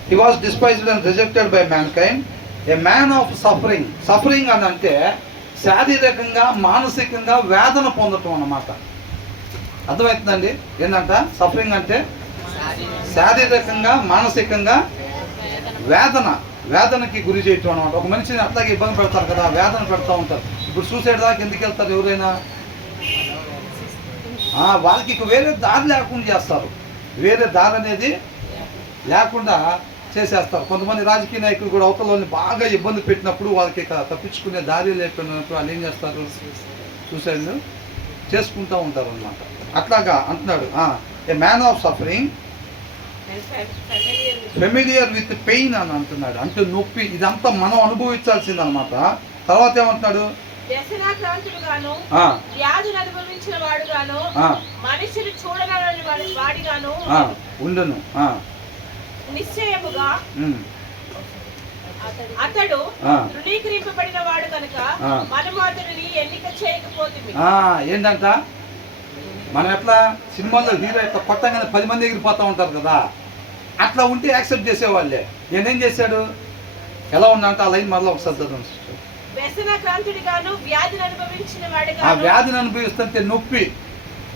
he was despised and rejected by man kind, A man of suffering. Suffering అని అంటే శారీరకంగా మానసికంగా వేదన పొందటం అన్నమాట. అర్థమవుతుందండి ఏంటంట సఫరింగ్ అంటే? శారీరకంగా మానసికంగా వేదనకి గురి చేయటం అనమాట. ఒక మనిషిని అట్లాగే ఇబ్బంది పెడతారు కదా, వేదన పెడతా ఉంటారు. ఇప్పుడు సూసైడ్ దాకా ఎందుకు వెళ్తారు ఎవరైనా? వాళ్ళకి ఇక వేరే దారి లేకుండా చేస్తారు, వేరే దారి అనేది లేకుండా చేసేస్తారు. కొంతమంది రాజకీయ నాయకులు కూడా అవతలని బాగా ఇబ్బంది పెట్టినప్పుడు వాళ్ళకి ఇక తప్పించుకునే దారి లేకున్నప్పుడు వాళ్ళు ఏం చేస్తారు, సూసైడ్ చేసుకుంటూ ఉంటారు అన్నమాట. అట్లాగా అంటున్నాడు, ఏ man of suffering, familiar with pain అని అంటున్నాడు. అంటే నొప్పి, ఇదంతా మనం అనుభవించాల్సింది అనమాట. తర్వాత ఏమంటున్నాడు, వ్యసనాక్రాంతుడుగాను, వ్యాధులు అనుభవించిన వాడుగాను, మనుషులు చూడనని వాడిగాను ఉండను. నిశ్చయముగా అతడు తృణీకరింపబడిన వాడు కనుక మనము అతడిని ఎన్నిక చేయకపోతుంది. ఏంటంట, మనం ఎట్లా సినిమాల్లో హీరో ఎట్లా కొట్టగానే 10 మంది ఎగిరిపోతూ ఉంటారు కదా, అట్లా ఉంటే యాక్సెప్ట్ చేసేవాళ్ళే. నేనేం చేశాడు, ఎలా ఉందంటే ఆ లైన్ మరలా ఒకసారి చదవండి. వ్యసనాక్రాంతుడిగాను, వ్యాధిని అనుభవించిన వాడుగా. ఆ వ్యాధిని అనుభవిస్తుంటే నొప్పి,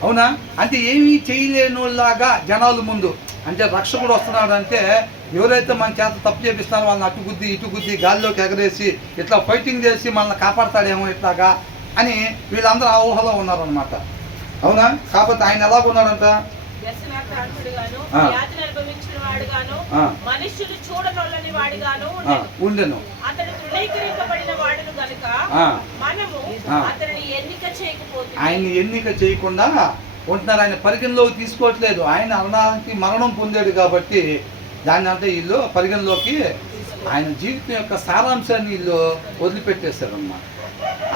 అవునా? అంటే ఏమీ చేయలేనులాగా జనాలు ముందు. అంటే రక్షకుడు వస్తున్నాడు అంటే ఎవరైతే మన చేత తప్పు చేపిస్తారో వాళ్ళని అటు గుద్ది ఇటు గుద్ది గాల్లోకి ఎగరేసి ఇట్లా ఫైటింగ్ చేసి మనల్ని కాపాడతాడేమో ఇట్లాగా అని వీళ్ళందరూ ఆ ఊహలో ఉన్నారనమాట. అవునా? కాకపోతే ఆయన ఎలాగున్నాడంట, మనుషులు చూడనొల్లని వాడిగాను ఉండెను. అతడు తృణీకరింపబడిన వాడును గనుక మనము అతనిని ఎన్నిక చేయకపోతే. ఆయన ఎన్నిక చేయకుండా ఉంటున్నారు, ఆయన పరిగణలోకి తీసుకోవట్లేదు. ఆయన అరణానికి మరణం పొందాడు కాబట్టి దాన్ని అంటే వీళ్ళు పరిగణలోకి ఆయన జీవితం యొక్క సారాంశాన్ని వీళ్ళు వదిలిపెట్టేశారు అన్నమాట.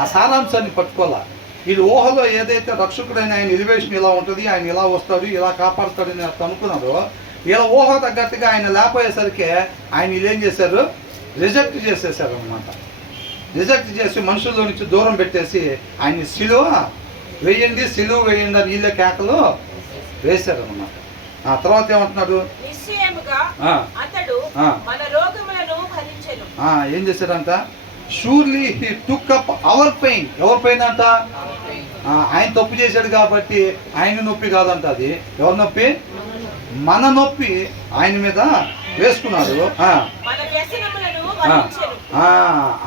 ఆ సారాంశాన్ని పట్టుకోవాలా. వీళ్ళు ఊహలో ఏదైతే రక్షకుడైన ఆయన ఎలివేషన్ ఇలా ఉంటుంది, ఆయన ఇలా వస్తాడు, ఇలా కాపాడుతాడు అని అనుకున్నారో, ఇలా ఊహ తగ్గట్టుగా ఆయన లేకపోయేసరికి ఆయన వీళ్ళు ఏం చేశారు, రిజెక్ట్ చేసేసారు అనమాట. రిజెక్ట్ చేసి మనుషుల్లో నుంచి దూరం పెట్టేసి ఆయన సిలువ వేయండి అని వీళ్ళ కేకలు వేశారు అనమాట. ఆ తర్వాత ఏమంటున్నాడు, ఏం చేశారంట, surely he took up our pain. ఎవరి పెయిన్ అంట, ఆయన తప్పు చేశాడు కాబట్టి ఆయన నొప్పి కాదంట, అది ఎవరి నొప్పి, మన నొప్పి ఆయన మీద వేసుకున్నాడు.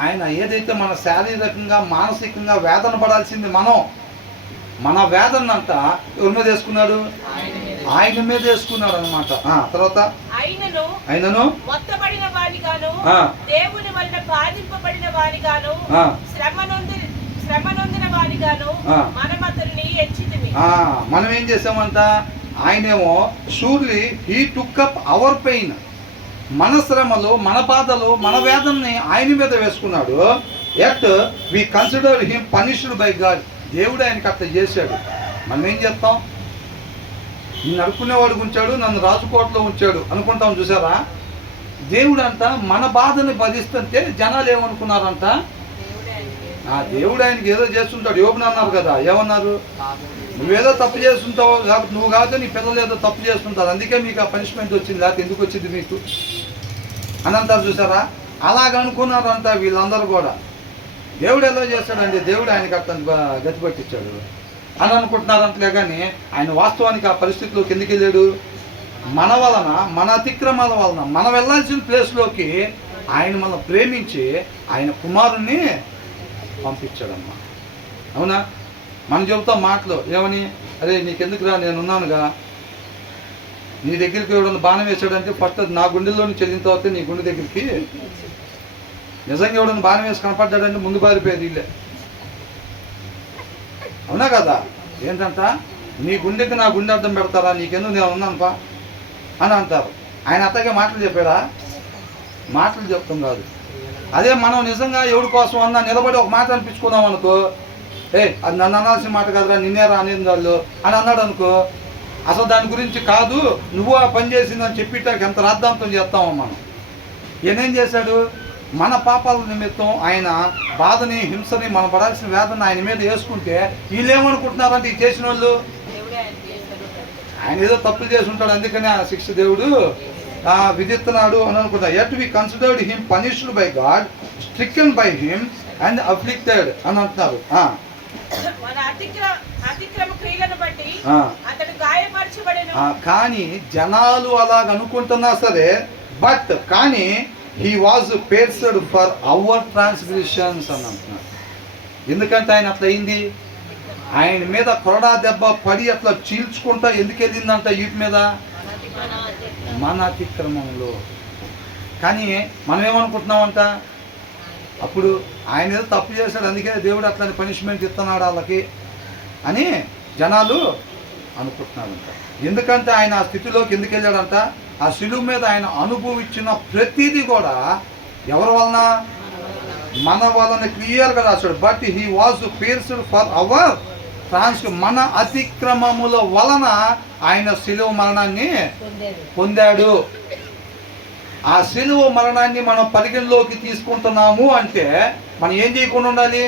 ఆయన ఏదైతే మన శారీరకంగా మానసికంగా వేదన పడాల్సింది మన వేదన అంట ఎవరి మీద వేసుకున్నాడు, ఆయన మీద వేసుకున్నాడు అనమాట. తర్వాత ఆయనను మొత్తబడిన వారిగాను, దేవుని వలన బాధింపబడిన వారిగాను, శ్రమనొందిన వారిగాను మనం అతనిని ఎంచితిమి. మనం ఏం చేసామంట, ఆయనేమో surely he took up our pain, మన శ్రమలు మన బాధలు మన వేదనని ఆయన మీద వేసుకున్నాడు. Yet we consider him punished by God. దేవుడు ఆయనకి అట్లా చేశాడు. మనం ఏం చేస్తాం, నిన్ను అడుక్కునేవాడికి ఉంచాడు, నన్ను రాజుకోటలో ఉంచాడు అనుకుంటాం చూసారా. దేవుడు అంట మన బాధని భరిస్తుంటే జనాలు ఏమనుకున్నారంట, దేవుడు ఆయనకి ఏదో చేస్తుంటాడు. యోబుని అన్నారు కదా, ఏమన్నారు, నువ్వేదో తప్పు చేస్తుంటావు కాబట్టి నువ్వు కాదు నీ పిల్లలు ఏదో తప్పు చేస్తుంటారు, అందుకే మీకు ఆ పనిష్మెంట్ వచ్చింది, లేకపోతే ఎందుకు వచ్చింది మీకు అని అంటారు చూసారా. అలాగనుకున్నారంట వీళ్ళందరూ కూడా. దేవుడు ఎలా చేస్తాడండి, దేవుడు ఆయనకి అతను గతి పట్టించాడు అని అనుకుంటున్నారంటలే కానీ ఆయన వాస్తవానికి ఆ పరిస్థితిలోకి ఎందుకు వెళ్ళాడు, మన వలన మన అతిక్రమాల వలన మనం వెళ్ళాల్సిన ప్లేస్లోకి ఆయన మనం ప్రేమించి ఆయన కుమారుణ్ణి పంపించాడమ్మా. అవునా? మనం చెబుతాం మాటలు ఏమని, అరే నీకెందుకురా నేనున్నానుగా, నీ దగ్గరికి ఎవడన్నా బాణం వేసాడంటే ఫస్ట్ నా గుండెల్లో నుంచి వెళ్ళిన తర్వాత నీ గుండె దగ్గరికి నిజంగా ఎవడన్నా బాణం వేసి కనపడ్డాడంటే ముందు బారిపోయేది ఇల్లే. అవునా కదా? ఏంటంట, నీ గుండెకి నా గుండె అర్థం పెడతారా, నీకెందుకు నేను ఉన్నానుపా అని అంటారు. ఆయన అత్తగా మాటలు చెప్పాడా, మాటలు చెప్తాం కాదు. అదే మనం నిజంగా ఎవరి కోసం అన్నా నిలబడి ఒక మాట అనిపించుకున్నాం అనుకో, అది నన్ను అనాల్సిన మాట కాదురా, నిన్నేరా అనేది వాళ్ళు అని అన్నాడు అనుకో, అసలు దాని గురించి కాదు నువ్వు ఆ పని చేసిందని చెప్పిటానికి ఎంత రాద్ధాంతం చేస్తామో మనం. ఈయనేం చేశాడు, మన పాపాల నిమిత్తం ఆయన బాధని హింసని మనం పడాల్సిన వేదన ఆయన మీద వేసుకుంటే వీళ్ళు ఏమనుకుంటున్నారంటే ఈ చేసిన వాళ్ళు ఆయన ఏదో తప్పులు చేసి ఉంటాడు, అందుకని ఆ శిక్ష దేవుడు విధిస్తున్నాడు అని అనుకుంటా. Yet we considered him punished by God, stricken by him and afflicted అని అంటున్నారు. కానీ జనాలు అలాగ అనుకుంటున్నా సరే, బట్ కానీ he was pierced for our transgressions అని అంటున్నారు. ఎందుకంటే ఆయన అట్లా అయింది, ఆయన మీద కొరడా దెబ్బ పడి అట్లా చీల్చుకుంటా ఎందుకు వెళ్ళిందంట వీటి మీద, మన అతిక్రమంలో. కానీ మనం ఏమనుకుంటున్నామంట, అప్పుడు ఆయన ఏదో తప్పు చేశాడు అందుకే దేవుడు అట్లా పనిష్మెంట్ ఇస్తున్నాడు వాళ్ళకి అని జనాలు అనుకుంటున్నారంట. ఎందుకంటే ఆయన ఆ స్థితిలోకి ఎందుకు వెళ్ళాడంట, ఆ శిలువ మీద ఆయన అనుభవించిన ప్రతిదీ కూడా ఎవరి వలన, మన వలన క్లియర్గా రాశాడు. But he was pierced for hour మన అతిక్రమముల వలన ఆయన శిలువ మరణాన్ని పొందాడు. ఆ శిలువ మరణాన్ని మనం పరిగణలోకి తీసుకుంటున్నాము అంటే మనం ఏం చేయకుండా ఉండాలి,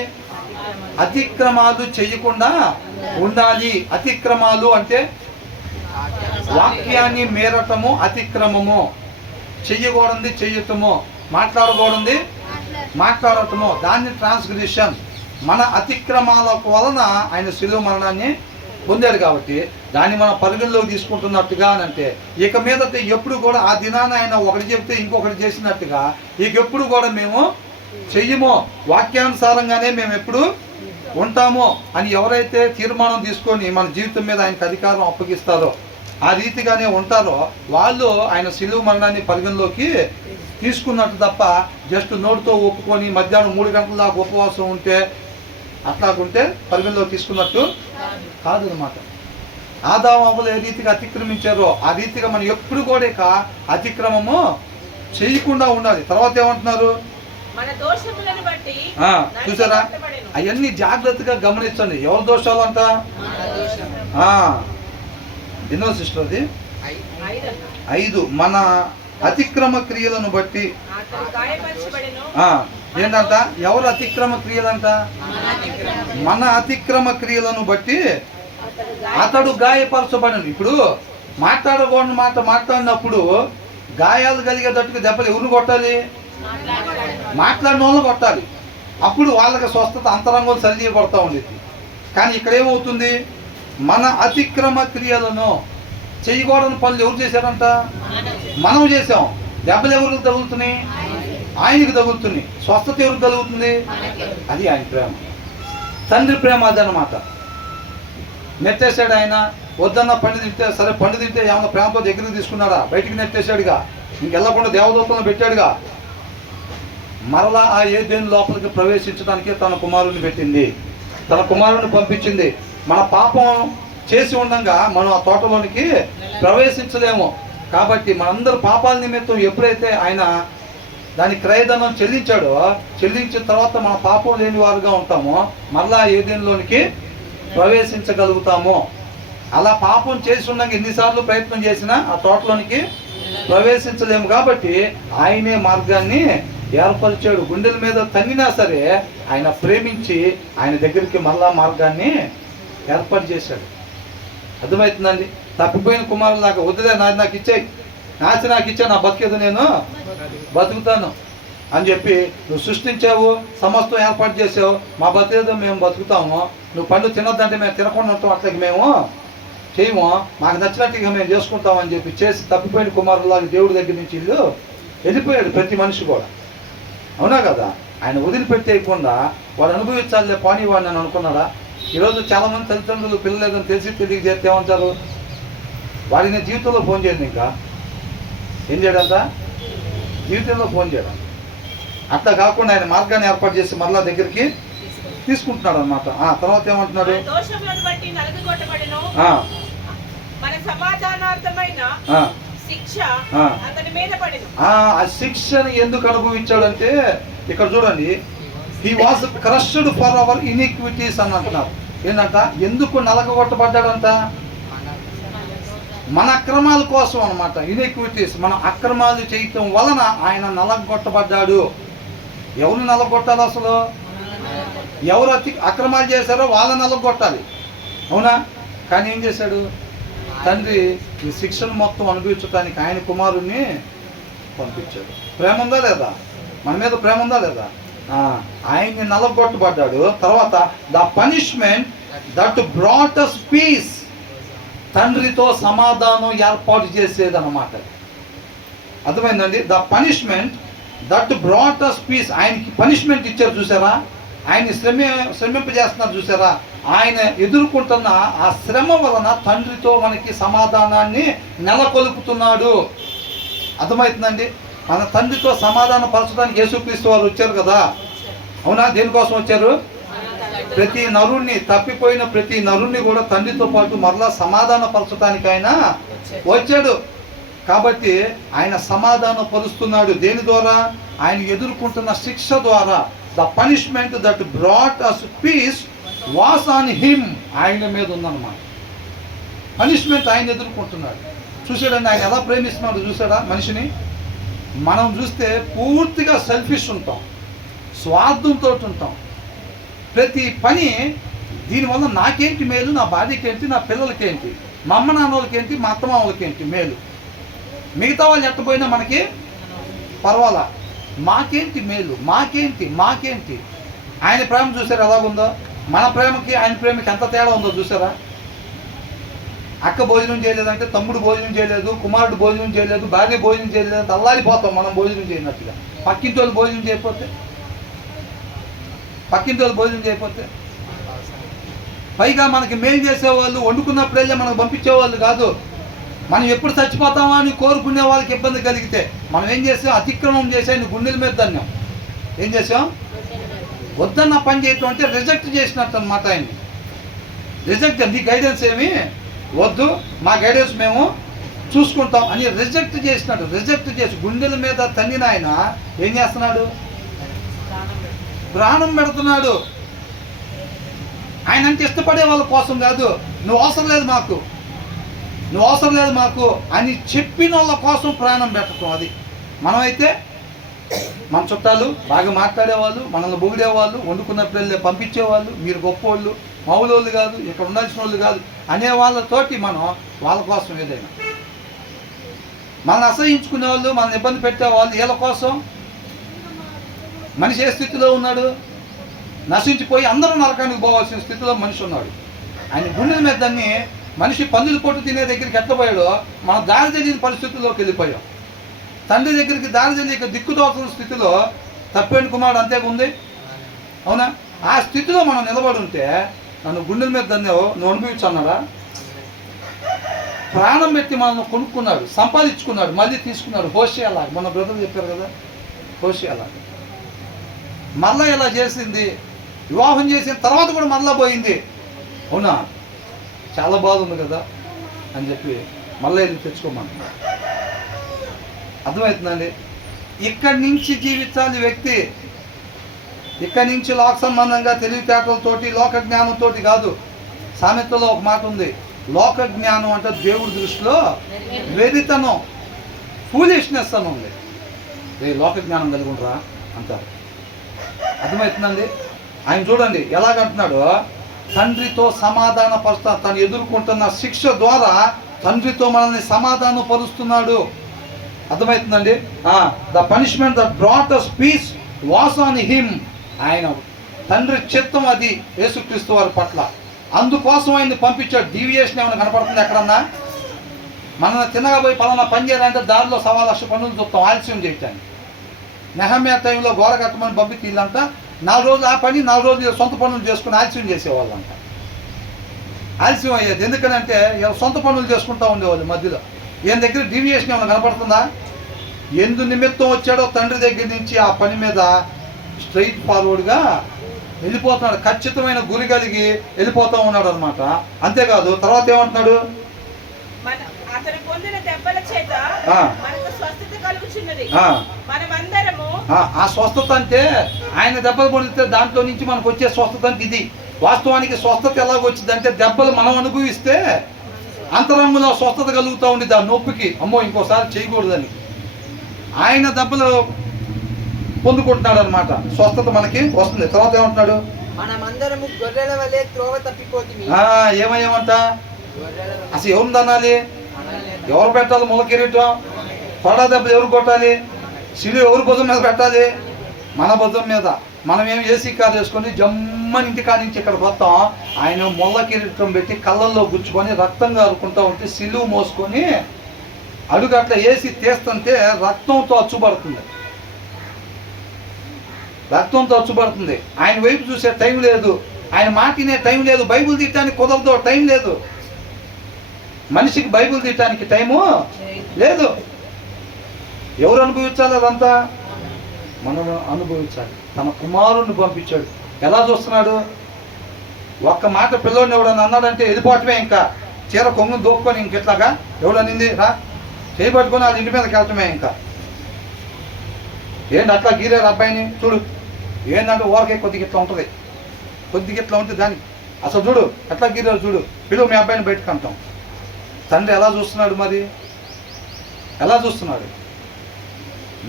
అతిక్రమాలు చేయకుండా ఉండాలి. అతిక్రమాలు అంటే వాక్యాన్ని మేరటము అతిక్రమము, చెయ్యకూడదు చెయ్యటము, మాట్లాడకూడదు మాట్లాడటము, దాన్ని ట్రాన్స్గ్రెషన్. మన అతిక్రమాల వలన ఆయన శిలువ మరణాన్ని పొందాడు కాబట్టి దాన్ని మనం పరిగణలోకి తీసుకుంటున్నట్టుగా అంటే ఇక మీదట ఎప్పుడు కూడా ఆ దినాన ఆయన ఒకటి చెప్తే ఇంకొకటి చేసినట్టుగా ఇక ఎప్పుడు కూడా మేము చెయ్యము, వాక్యానుసారంగానే మేము ఎప్పుడు ఉంటాము అని ఎవరైతే తీర్మానం తీసుకొని మన జీవితం మీద ఆయనకు అధికారం అప్పగిస్తారో, ఆ రీతిగానే ఉంటారో వాళ్ళు ఆయన శిలువ మరణాన్ని పరిగణలోకి తీసుకున్నట్టు తప్ప జస్ట్ నోటితో ఒప్పుకొని మధ్యాహ్నం 3 గంటల దాకా ఉపవాసం ఉంటే అట్లాగుంటే పరిగణలో తీసుకున్నట్టు కాదు అన్నమాట. ఆదాము అవ్వలు ఏ రీతిగా అతిక్రమించారో ఆ రీతిగా మనం ఎప్పుడు కూడా అతిక్రమము చేయకుండా ఉండాలి. తర్వాత ఏమంటున్నారు, చూసారా, అవన్నీ జాగ్రత్తగా గమనించండి. ఎవరి దోషాలు అంట, ఎన్నో సిస్టర్ అది 5, మన అతిక్రమ క్రియలను బట్టి. ఏంటంట, ఎవరు అతిక్రమ క్రియలంట, మన అతిక్రమ క్రియలను బట్టి అతడు గాయపరచబడను. ఇప్పుడు మాట్లాడకూడని మాట్లాడినప్పుడు గాయాలు కలిగేటట్టుగా దెబ్బలు ఎవరిని కొట్టాలి, మాట్లాడిన వాళ్ళని కొట్టాలి. అప్పుడు వాళ్ళకి స్వస్థత అంతరంగం సరిచేయబడతా ఉండేది. కానీ ఇక్కడ ఏమవుతుంది, మన అతిక్రమ క్రియలను చేయకూడని పనులు ఎవరు చేశారంట, మనం చేసాం. దెబ్బలు ఎవరికి తగులుతున్నాయి, ఆయనకి తగులుతుంది. స్వస్థత ఎవరికి కలుగుతుంది, అది ఆయన ప్రేమ, తండ్రి ప్రేమ. అదనమాట. నెట్టేశాడు ఆయన, వద్దన్న పండు తింటే సరే, పండు తింటే ఏమన్నా ప్రేమతో దగ్గరికి తీసుకున్నాడా, బయటికి నెట్టేశాడుగా, ఇంకెళ్ళకుండా దేవదూతలను పెట్టాడుగా. మరలా ఆ ఏదెను లోపలికి ప్రవేశించడానికి తన కుమారుని పెట్టింది, తన కుమారుని పంపించింది. మన పాపం చేసి ఉండగా మనం ఆ తోటలోనికి ప్రవేశించలేము. కాబట్టి మనందరూ పాపాల నిమిత్తం ఎప్పుడైతే ఆయన దాని క్రయధనం చెల్లించాడో, చెల్లించిన తర్వాత మన పాపం లేని వారుగా ఉంటామో, మరలా ఏదెనులోనికి ప్రవేశించగలుగుతాము. అలా పాపం చేసి ఉండగా ఎన్నిసార్లు ప్రయత్నం చేసినా ఆ తోటలోనికి ప్రవేశించలేము. కాబట్టి ఆయనే మార్గాన్ని ఏర్పరిచాడు. గుండెల మీద తన్నినా సరే ఆయన ప్రేమించి ఆయన దగ్గరికి మరలా మార్గాన్ని ఏర్పాటు చేశాడు. అర్థమవుతుందండి. తప్పిపోయిన కుమారులు నాకు వద్దులే, నాకు ఇచ్చేయి, నాచి నాకు ఇచ్చా, నా బతికేది నేను బతుకుతాను అని చెప్పి నువ్వు సృష్టించావు, సమస్తం ఏర్పాటు చేసావు, మా బతికేదో మేము బతుకుతాము, నువ్వు పండు తినొద్దంటే మేము తినకుండా ఉంటాం, అట్లకి మేము చేయము, మాకు నచ్చినట్టుగా మేము చేసుకుంటామని చెప్పి చేసి తప్పిపోయిన కుమారులాగా దేవుడి దగ్గర నుంచి ఇల్లు వెళ్ళిపోయాడు ప్రతి మనిషి కూడా. అవునా కదా? ఆయన వదిలిపెట్టేయకుండా వాడు అనుభవించాలి పానీ వాడిని అని అనుకున్నాడా? ఈరోజు చాలామంది తల్లిదండ్రులు పిల్లలు ఏదైనా తెలియక చేస్తే ఏమంటారు, వాడిని జీవితంలో ఫోన్ చేయండి, ఇంకా ఏం చేయడంతా జీవితంలో ఫోన్ చేయడం. అట్లా కాకుండా ఆయన మార్గాన్ని ఏర్పాటు చేసి మరలా దగ్గరికి తీసుకుంటున్నాడు అనమాట. తర్వాత ఏమంటున్నాడు, ఆ శిక్షను ఎందుకు అనుభవించాడంటే ఇక్కడ చూడండి, he was crushed for hour iniquities అని అంటున్నారు. ఏంటంట, ఎందుకు నలగొట్టబడ్డాడంట, మన అక్రమాల కోసం అనమాట. ఇనిక్విటీస్, మన అక్రమాలు చేయటం వలన ఆయన నలగొట్టబడ్డాడు. ఎవరిని నలగొట్టాలి అసలు? ఎవరు అక్రమాలు చేశారో వాళ్ళని నలగొట్టాలి, అవునా? కానీ ఏం చేశాడు, తండ్రి ఈ శిక్షను మొత్తం అనుభవించడానికి ఆయన కుమారుణ్ణి పంపించాడు. ప్రేమ ఉందా లేదా? మన మీద ప్రేమ ఉందా లేదా? ఆయన్ని నలగొట్టబడ్డాడు. తర్వాత the punishment that brought us peace, తండ్రితో సమాధానం ఏర్పాటు చేసేదన్నమాట. అర్థమైందండి? The punishment that brought us peace, ఆయనకి పనిష్మెంట్ ఇచ్చారు చూసారా, ఆయన్ని శ్రమింపజేస్తున్నారు చూసారా, ఆయన ఎదుర్కొంటున్న ఆ శ్రమ వలన తండ్రితో మనకి సమాధానాన్ని నెలకొల్పుతున్నాడు. అర్థమవుతుందండి? మన తండ్రితో సమాధానం పరచడానికి యేసుక్రీస్తు వారు వచ్చారు కదా, అవునా? దేనికోసం వచ్చారు? ప్రతి నరుణ్ణి, తప్పిపోయిన ప్రతి నరుణ్ణి కూడా తండ్రితో పాటు మరలా సమాధాన పరచడానికి ఆయన వచ్చాడు. కాబట్టి ఆయన సమాధాన పరుస్తున్నాడు. దేని ద్వారా? ఆయన ఎదుర్కొంటున్న శిక్ష ద్వారా. The punishment that brought us peace was on him, ఆయన మీద ఉందన్నమాట. పనిష్మెంట్ ఆయన ఎదుర్కొంటున్నాడు. చూసాడండి ఆయన ఎలా ప్రేమిస్తున్నాడు చూసాడా మనిషిని? మనం చూస్తే పూర్తిగా సెల్ఫిష్ ఉంటాం, స్వార్థంతో ఉంటాం. ప్రతి పని దీనివల్ల నాకేంటి మేలు, నా భార్యకి ఏంటి, నా పిల్లలకేంటి, మా అమ్మ నాన్నోళ్ళకి ఏంటి, మా అత్త మామలకి ఏంటి మేలు, మిగతా వాళ్ళు ఎట్టపోయినా మనకి పర్వాలా, మాకేంటి మేలు, మాకేంటి. ఆయన ప్రేమ చూసారా ఎలాగుందో? మన ప్రేమకి ఆయన ప్రేమకి ఎంత తేడా ఉందో చూసారా? అక్క భోజనం చేయలేదంటే తమ్ముడు భోజనం చేయలేదు, కుమారుడు భోజనం చేయలేదు, భార్య భోజనం చేయలేదు, అల్లాడిపోతాం మనం భోజనం చేయనట్టుగా. పక్కింటి వాళ్ళు భోజనం చేయకపోతే పైగా మనకి మేలు చేసేవాళ్ళు వండుకున్నప్పుడైతే మనకు పంపించేవాళ్ళు కాదు. మనం ఎప్పుడు చచ్చిపోతామా అని కోరుకునే వాళ్ళకి ఇబ్బంది కలిగితే మనం ఏం చేసాం? అతిక్రమం చేసాం, గుండెల మీద ధన్యం. ఏం చేసాం? వద్దన్న పని చేయటం అంటే రిజెక్ట్ చేసినట్టు అనమాట. ఆయన్ని రిజెక్ట్, నీ గైడెన్స్ ఏమి వద్దు, మా గైడెన్స్ మేము చూసుకుంటాం అని రిజెక్ట్ చేసినట్టు. రిజెక్ట్ చేసి గుండెల మీద తన్నిన ఆయన ఏం చేస్తున్నాడు? ప్రాణం పెడుతున్నాడు. ఆయన అంటే ఇష్టపడే వాళ్ళ కోసం కాదు, నువ్వు అవసరం లేదు మాకు అని చెప్పిన వాళ్ళ కోసం ప్రాణం పెట్టడం. అది మనమైతే మన చుట్టాలు బాగా మాట్లాడేవాళ్ళు, మనల్ని పొగిడేవాళ్ళు, వండుకున్నప్పుడు పంపించేవాళ్ళు, మీరు గొప్పవాళ్ళు, మామూలు కాదు, ఇక్కడ ఉండాల్సిన వాళ్ళు కాదు అనే వాళ్ళతోటి మనం వాళ్ళ కోసం ఏదైనా, మనల్ని అసహించుకునే వాళ్ళు, మనల్ని ఇబ్బంది పెట్టేవాళ్ళు, వీళ్ళ కోసం. మనిషి ఏ స్థితిలో ఉన్నాడు? నశించిపోయి అందరూ నరకానికి పోవాల్సిన స్థితిలో మనిషి ఉన్నాడు. ఆయన గుండెల మీద దాన్ని మనిషి పందులు పొట్టు తినే దగ్గరికి ఎట్టపోయాడో మన దారి తెలియని పరిస్థితుల్లోకి వెళ్ళిపోయాం. తండ్రి దగ్గరికి దారి తెలియక దిక్కుదోచిన స్థితిలో తప్పేంటి కుమారుడు అంతేగా ఉంది, అవునా? ఆ స్థితిలో మనం నిలబడి ఉంటే నన్ను గుండెల మీద దాన్ని నువ్వు అనుభవించన్నాడా? ప్రాణం పెట్టి మనల్ని కొనుక్కున్నాడు, సంపాదించుకున్నాడు, మళ్ళీ తీసుకున్నాడు. హోషేలా, మన బ్రదర్ చెప్పారు కదా, హోషేలా మళ్ళా ఇలా చేసింది, వివాహం చేసిన తర్వాత కూడా మళ్ళా పోయింది, అవునా? చాలా బాగుంది కదా అని చెప్పి మళ్ళీ వెళ్ళి తెచ్చుకోమన్నా. అర్థమవుతుందండి? ఇక్కడి నుంచి జీవించాలి వ్యక్తి. ఇక్కడి నుంచి లోక సంబంధంగా తెలివితేటలతోటి, లోక జ్ఞానంతో కాదు. సామెతలో ఒక మాట ఉంది, లోక జ్ఞానం అంటే దేవుడి దృష్టిలో వెరితనం, ఫూలిష్నెస్ అని ఉంది. లోక జ్ఞానం కలిగి ఉండరా అంటారు. అర్థమవుతుందండి? ఆయన చూడండి ఎలాగంటున్నాడు, తండ్రితో సమాధాన పరుస్తా, తను ఎదుర్కొంటున్న శిక్ష ద్వారా తండ్రితో మనల్ని సమాధాన పరుస్తున్నాడు. అర్థమవుతుందండి? The punishment that brought us peace was on him, ఆయన తండ్రి చిత్తం అది యేసుక్రీస్తు వారి పట్ల. అందుకోసం ఆయన్ని పంపించాడు. డీవియేషన్ ఏమైనా కనపడుతుంది ఎక్కడన్నా? మనల్ని తిన్నగా పోయి పలానా పని చేయాలంటే దారిలో 1,00,000 పనులు చూస్తాం ఆలస్యం చేయటానికి. నెహమ్యా టైంలో గోడ కట్టమని పంపితే వీళ్ళంతా 4 రోజులు ఆ పని, 4 రోజులు సొంత పనులు చేసుకుని ఆలస్యం చేసేవాళ్ళంట. ఆలస్యం అయ్యేది ఎందుకనంటే సొంత పనులు చేసుకుంటూ ఉండేవాళ్ళు. మధ్యలో ఈయన దగ్గర డీవియేషన్ ఏమైనా కనపడుతుందా? ఎందు నిమిత్తం వచ్చాడో తండ్రి దగ్గర నుంచి ఆ పని మీద స్ట్రైట్ ఫార్వర్డ్గా వెళ్ళిపోతున్నాడు. ఖచ్చితమైన గురి కలిగి వెళ్ళిపోతూ ఉన్నాడు అనమాట. అంతేకాదు తర్వాత ఏమంటున్నాడు? అతను పొందిన దెబ్బల చేత మనకు స్వస్థత కలుగుచున్నది. మనమందరము ఆ స్వస్థత అంటే ఆయన దెబ్బలు పొందితే దాంట్లో నుంచి మనకు వచ్చే స్వస్థత అంటే ఇది. వాస్తవానికి స్వస్థత ఎలాగొచ్చింది అంటే దెబ్బలు మనం అనుభవిస్తే అంతరంగంలో స్వస్థత కలుగుతూ ఉండిద్ది. ఆ నొప్పికి అమ్మో ఇంకోసారి చేయకూడదని ఆయన దెబ్బలు పొందుకుంటున్నాడు అనమాట. స్వస్థత మనకి వస్తుంది. తర్వాత ఏమంటున్నాడు? మనమందరము గొర్రెల వలె త్రోవ తప్పిపోతుంది. ఏమయ్యామంట? అసలు ఎవరిని తనాలి? ఎవరు పెట్టాలి ముళ్ళ కిరీటం? కొరడా దెబ్బలు ఎవరు కొట్టాలి? శిలువ ఎవరు భుజం మీద పెట్టాలి? మన భుజం మీద. మనం ఏం ఏసీ కారు వేసుకొని జమ్మని ఇంటి కాడి నుంచి ఇక్కడ పోతాం, ఆయన ముళ్ళ కిరీటం పెట్టి కళ్ళల్లో గుచ్చుకొని రక్తం కారుకుంటూ ఉంటే సిలువ మోసుకొని అడుగు అట్లా వేసి తీస్తుంటే రక్తంతో అచ్చుపడుతుంది, రక్తంతో అచ్చుపడుతుంది. ఆయన వైపు చూసే టైం లేదు, ఆయన మాట వినే టైం లేదు, బైబిల్ తీయటానికి కుదరదు, టైం లేదు. మనిషికి బైబిల్ తీయటానికి టైము లేదు. ఎవరు అనుభవించాలి అదంతా? మనం అనుభవించాలి. తన కుమారుణ్ణి పంపించాడు. ఎలా చూస్తున్నాడు? ఒక్క మాట పిల్లోడిని ఎవడని అన్నాడంటే వెళ్ళిపోవటమే, ఇంకా చీర కొంగు దోపుకొని ఇంకెట్లాగా ఎవడనింది రా చేయబట్టుకొని వాళ్ళ ఇంటి మీదకి వెళ్ళటమే. ఇంకా ఏంటి అట్లా గీరారు అబ్బాయిని? చూడు ఏంటంటే ఊరకే కొద్దిగా ఇట్లా ఉంటుంది, కొద్దిగా ఇట్లా ఉంటుంది దానికి. అసలు చూడు ఎట్లా గీరారు, చూడు పిలువు మీ అబ్బాయిని బయటకు అంటాం. తండ్రి ఎలా చూస్తున్నాడు? మరి ఎలా చూస్తున్నాడు?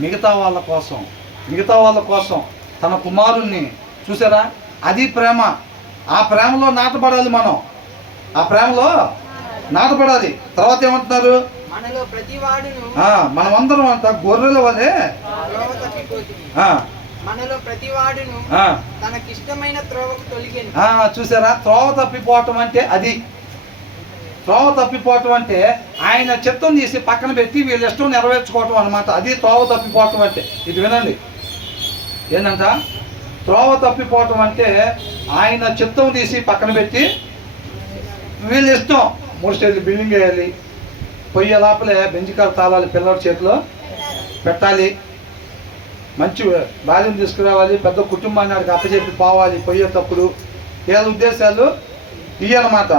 మిగతా వాళ్ళ కోసం తన కుమారుణ్ణి చూసారా? అది ప్రేమ. ఆ ప్రేమలో నాటపడాలి మనం, ఆ ప్రేమలో నాటపడాలి. తర్వాత ఏమంటున్నారు? మనలో ప్రతివాడును మనమందరం అంట గొర్రెల వలె మనలో ప్రతివాడును తనకిష్టమైన త్రోవకు తొలిగెను. చూసారా? త్రోవ తప్పిపోవటం అంటే అది. త్రోవ తప్పిపోవటం అంటే ఆయన చిత్తం తీసి పక్కన పెట్టి వీళ్ళ ఇష్టం నెరవేర్చుకోవటం అనమాట. అది త్రోవ తప్పిపోవటం అంటే. ఇది వినండి, ఏంటంట త్రోవ తప్పిపోవటం అంటే ఆయన చిత్తం తీసి పక్కన పెట్టి వీళ్ళ ఇష్టం. 3 స్టేజ్లు బిల్డింగ్ వేయాలి, పొయ్యి లోపలే బెంజికారు తాళాలి పిల్లడి చేతిలో పెట్టాలి, మంచి భార్యను తీసుకురావాలి, పెద్ద కుటుంబాన్ని ఆడికి అప్పచెప్పి పోవాలి పోయేటప్పుడు. వీళ్ళ ఉద్దేశాలు ఇవన్నమాట.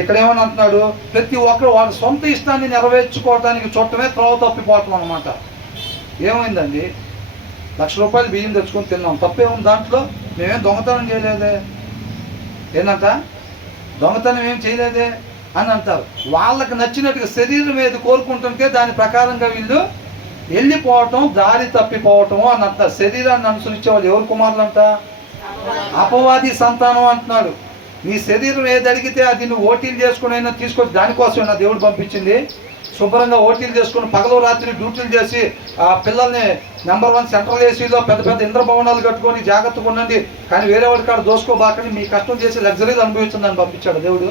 ఇక్కడ ఏమని అంటున్నాడు? ప్రతి ఒక్కరు వాళ్ళ సొంత ఇష్టాన్ని నెరవేర్చుకోవడానికి చూడటమే త్రోవ తప్పిపోవటం అనమాట. ఏమైందండి? 1,00,000 రూపాయలు బియ్యం తెచ్చుకొని తిన్నాం, తప్పేముంది దాంట్లో? మేమేం దొంగతనం చేయలేదే, ఏంటంట దొంగతనం ఏం చేయలేదే అని అంటారు. వాళ్ళకి నచ్చినట్టుగా శరీరం ఏది కోరుకుంటుంటే దాని ప్రకారంగా వీళ్ళు వెళ్ళిపోవటం, దారి తప్పిపోవటము అని అంటారు. శరీరాన్ని అనుసరించే వాళ్ళు ఎవరు కుమారులు అంట? అపవాది సంతానం అంటున్నాడు. నీ శరీరం ఏది అడిగితే అది నువ్వు ఓటీలు చేసుకుని అయినా తీసుకొచ్చి, దానికోసమే నా దేవుడు పంపించింది. శుభ్రంగా ఓటీలు చేసుకుని పగలు రాత్రి డ్యూటీలు చేసి ఆ పిల్లల్ని నెంబర్ 1 సెంట్రల్ ఏసీలో పెద్ద పెద్ద ఇంద్రభవనాలు కట్టుకొని జాగ్రత్తగా ఉండండి, కానీ వేరే వాడి కాడ దోసుకోబాకని మీ కష్టం చేసి లగ్జరీలు అనుభవించిందని పంపించాడు దేవుడు.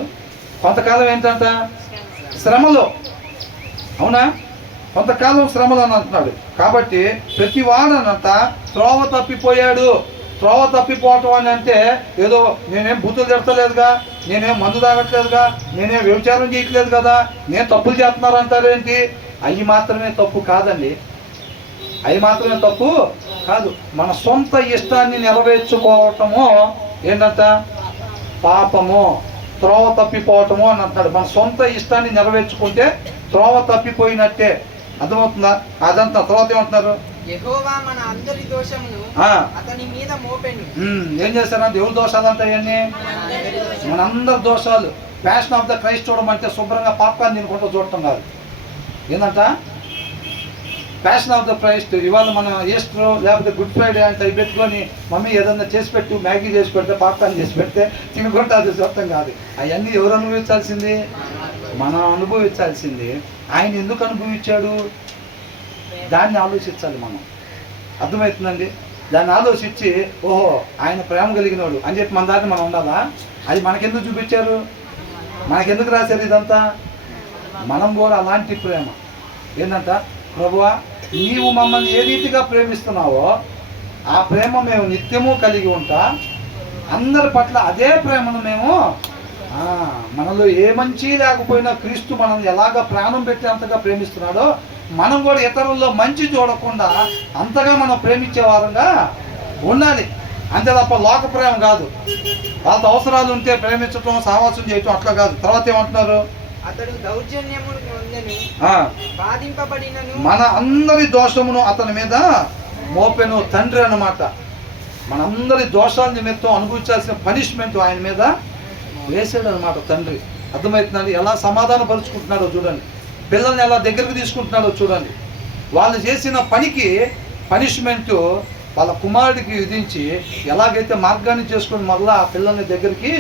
కొంతకాలం ఏంటంట? శ్రమలో. అవునా? కొంతకాలం శ్రమలు అని అంటున్నాడు. కాబట్టి ప్రతి వాడనంత త్రోవ తప్పిపోయాడు. త్రోవ తప్పిపోవటం అని అంటే ఏదో నేనేం బూతులు తిడతలేదుగా, నేనేం మందు తాగట్లేదుగా, నేనేం వ్యభిచారం చేయట్లేదు కదా, నేను తప్పులు చేస్తున్నారు అంటారేంటి? అవి మాత్రమే తప్పు కాదండి, అవి మాత్రమే తప్పు కాదు. మన సొంత ఇష్టాన్ని నెరవేర్చుకోవటము ఏంటంట? పాపము, త్రోవ తప్పిపోవటము అని అంటున్నాడు. మన సొంత ఇష్టాన్ని నెరవేర్చుకుంటే త్రోవ తప్పిపోయినట్టే. అర్థమవుతుందా? అదంతా. తర్వాత ఏమంటున్నారు? యెహోవా మన అందరి దోషమును అతని మీద మోపెను. ఏం చేస్తారా? దేవుడి దోషాలు అంటే ఇవన్నీ మనందరి దోషాలు. ప్యాషన్ ఆఫ్ ద క్రైస్ట్ చూడమంటే శుభ్రంగా పాప్కార్న్ తినుకుంటూ చూడటం కాదు. ఏంటంట? Passion of the Christ. ఇవాళ మనం ఈస్టర్ లేకపోతే గుడ్ ఫ్రైడే అంటే అవి పెట్టుకొని మమ్మీ ఏదన్నా చేసి పెట్టు, మ్యాగీ చేసి పెడితే, పాప్కార్న్ చేసి పెడితే తినుకుంటే అది చూడటం కాదు. అవన్నీ ఎవరు అనుభవించాల్సింది? మనం అనుభవించాల్సింది. ఆయన ఎందుకు అనుభవించాడు? దాన్ని ఆలోచించాలి మనం. అర్థమవుతుందండి? దాన్ని ఆలోచించి ఓహో ఆయన ప్రేమ కలిగినోడు అని చెప్పి మన దాన్ని మనం ఉండాలా? అది మనకెందుకు చూపించారు? మనకెందుకు రాశారు ఇదంతా? మనం కూడా అలాంటి ప్రేమ. ఏంటంట? ప్రభువా నీవు మమ్మల్ని ఏ రీతిగా ప్రేమిస్తున్నావో ఆ ప్రేమ మేము నిత్యము కలిగి ఉంటా, అందరి పట్ల అదే ప్రేమను మేము మనలో ఏ మంచి లేకపోయినా క్రీస్తు మనల్ని ఎలాగ ప్రాణం పెట్టి అంతగా ప్రేమిస్తున్నాడో మనం కూడా ఇతరుల్లో మంచి చూడకుండా అంతగా మనం ప్రేమించే వారంగా ఉండాలి. అంతే తప్ప లోక ప్రేమ కాదు. వాళ్ళతో అవసరాలు ఉంటే ప్రేమించటం, సహవాసం చేయటం అట్లా కాదు. తర్వాత ఏమంటున్నారు? అతడు దౌర్జన్యము నొందెను, బాధింపబడినను, మన అందరి దోషమును అతని మీద మోపెను. తండ్రి అన్నమాట. మనందరి దోషాల నిమిత్తం అనుభవించాల్సిన పనిష్మెంట్ ఆయన మీద వేసాడు అనమాట తండ్రి. అర్థమవుతుందండి? ఎలా సమాధాన పరుచుకుంటున్నాడో చూడండి, పిల్లల్ని ఎలా దగ్గరకు తీసుకుంటున్నాడో చూడండి. వాళ్ళు చేసిన పనికి పనిష్మెంటు వాళ్ళ కుమారుడికి విధించి ఎలాగైతే మార్గాన్ని చేసుకుని మళ్ళీ ఆ పిల్లల్ని దగ్గరికి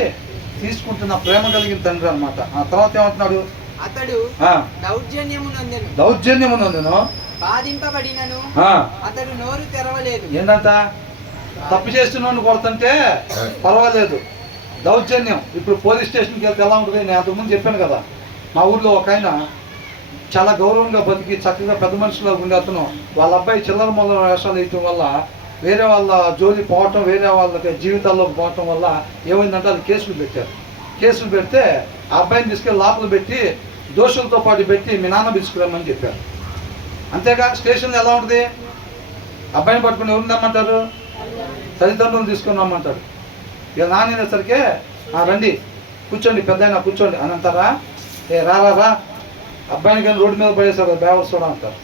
తీసుకుంటున్న ప్రేమ కలిగిన తండ్రి అనమాట. ఆ తర్వాత ఏమంటున్నాడు? అతడు దౌర్జన్యమునందెను బాధింపబడినను అతడు నోరు తెరవలేదు. ఏంటంట? తప్పు చేస్తున్నాను కొడుతుంటే పర్వాలేదు, దౌర్జన్యం. ఇప్పుడు పోలీస్ స్టేషన్కి వెళ్తే ఎలా ఉంటుంది? నేను అంతకుముందు చెప్పాను కదా, మా ఊర్లో ఒక ఆయన చాలా గౌరవంగా బతికి చక్కగా పెద్ద మనిషిలో ఉండే అతను వాళ్ళ అబ్బాయి చిల్లర మొదల వేషాలు వేయటం వల్ల, వేరే వాళ్ళ జోలి పోవటం, వేరే వాళ్ళకి జీవితాల్లోకి పోవటం వల్ల ఏమైందంటే అది కేసులు పెట్టారు. కేసులు పెడితే ఆ అబ్బాయిని తీసుకెళ్ళి లోపల పెట్టి దోషులతో పాటు పెట్టి మీ నాన్న పిలుచుకురమ్మని చెప్పారు. అంతేగా స్టేషన్లో ఎలా ఉంటుంది? అబ్బాయిని పట్టుకుని ఎవరిని రమ్మంటారు? తల్లిదండ్రులు తీసుకుని రమ్మంటారు. ఇక నానేసరికి రండి కూర్చోండి, పెద్ద అయినా కూర్చోండి అని అంటారా? రా అబ్బాయిని కానీ రోడ్డు మీద పడేసారు కదా బేవర్స్ కూడా అంటారు.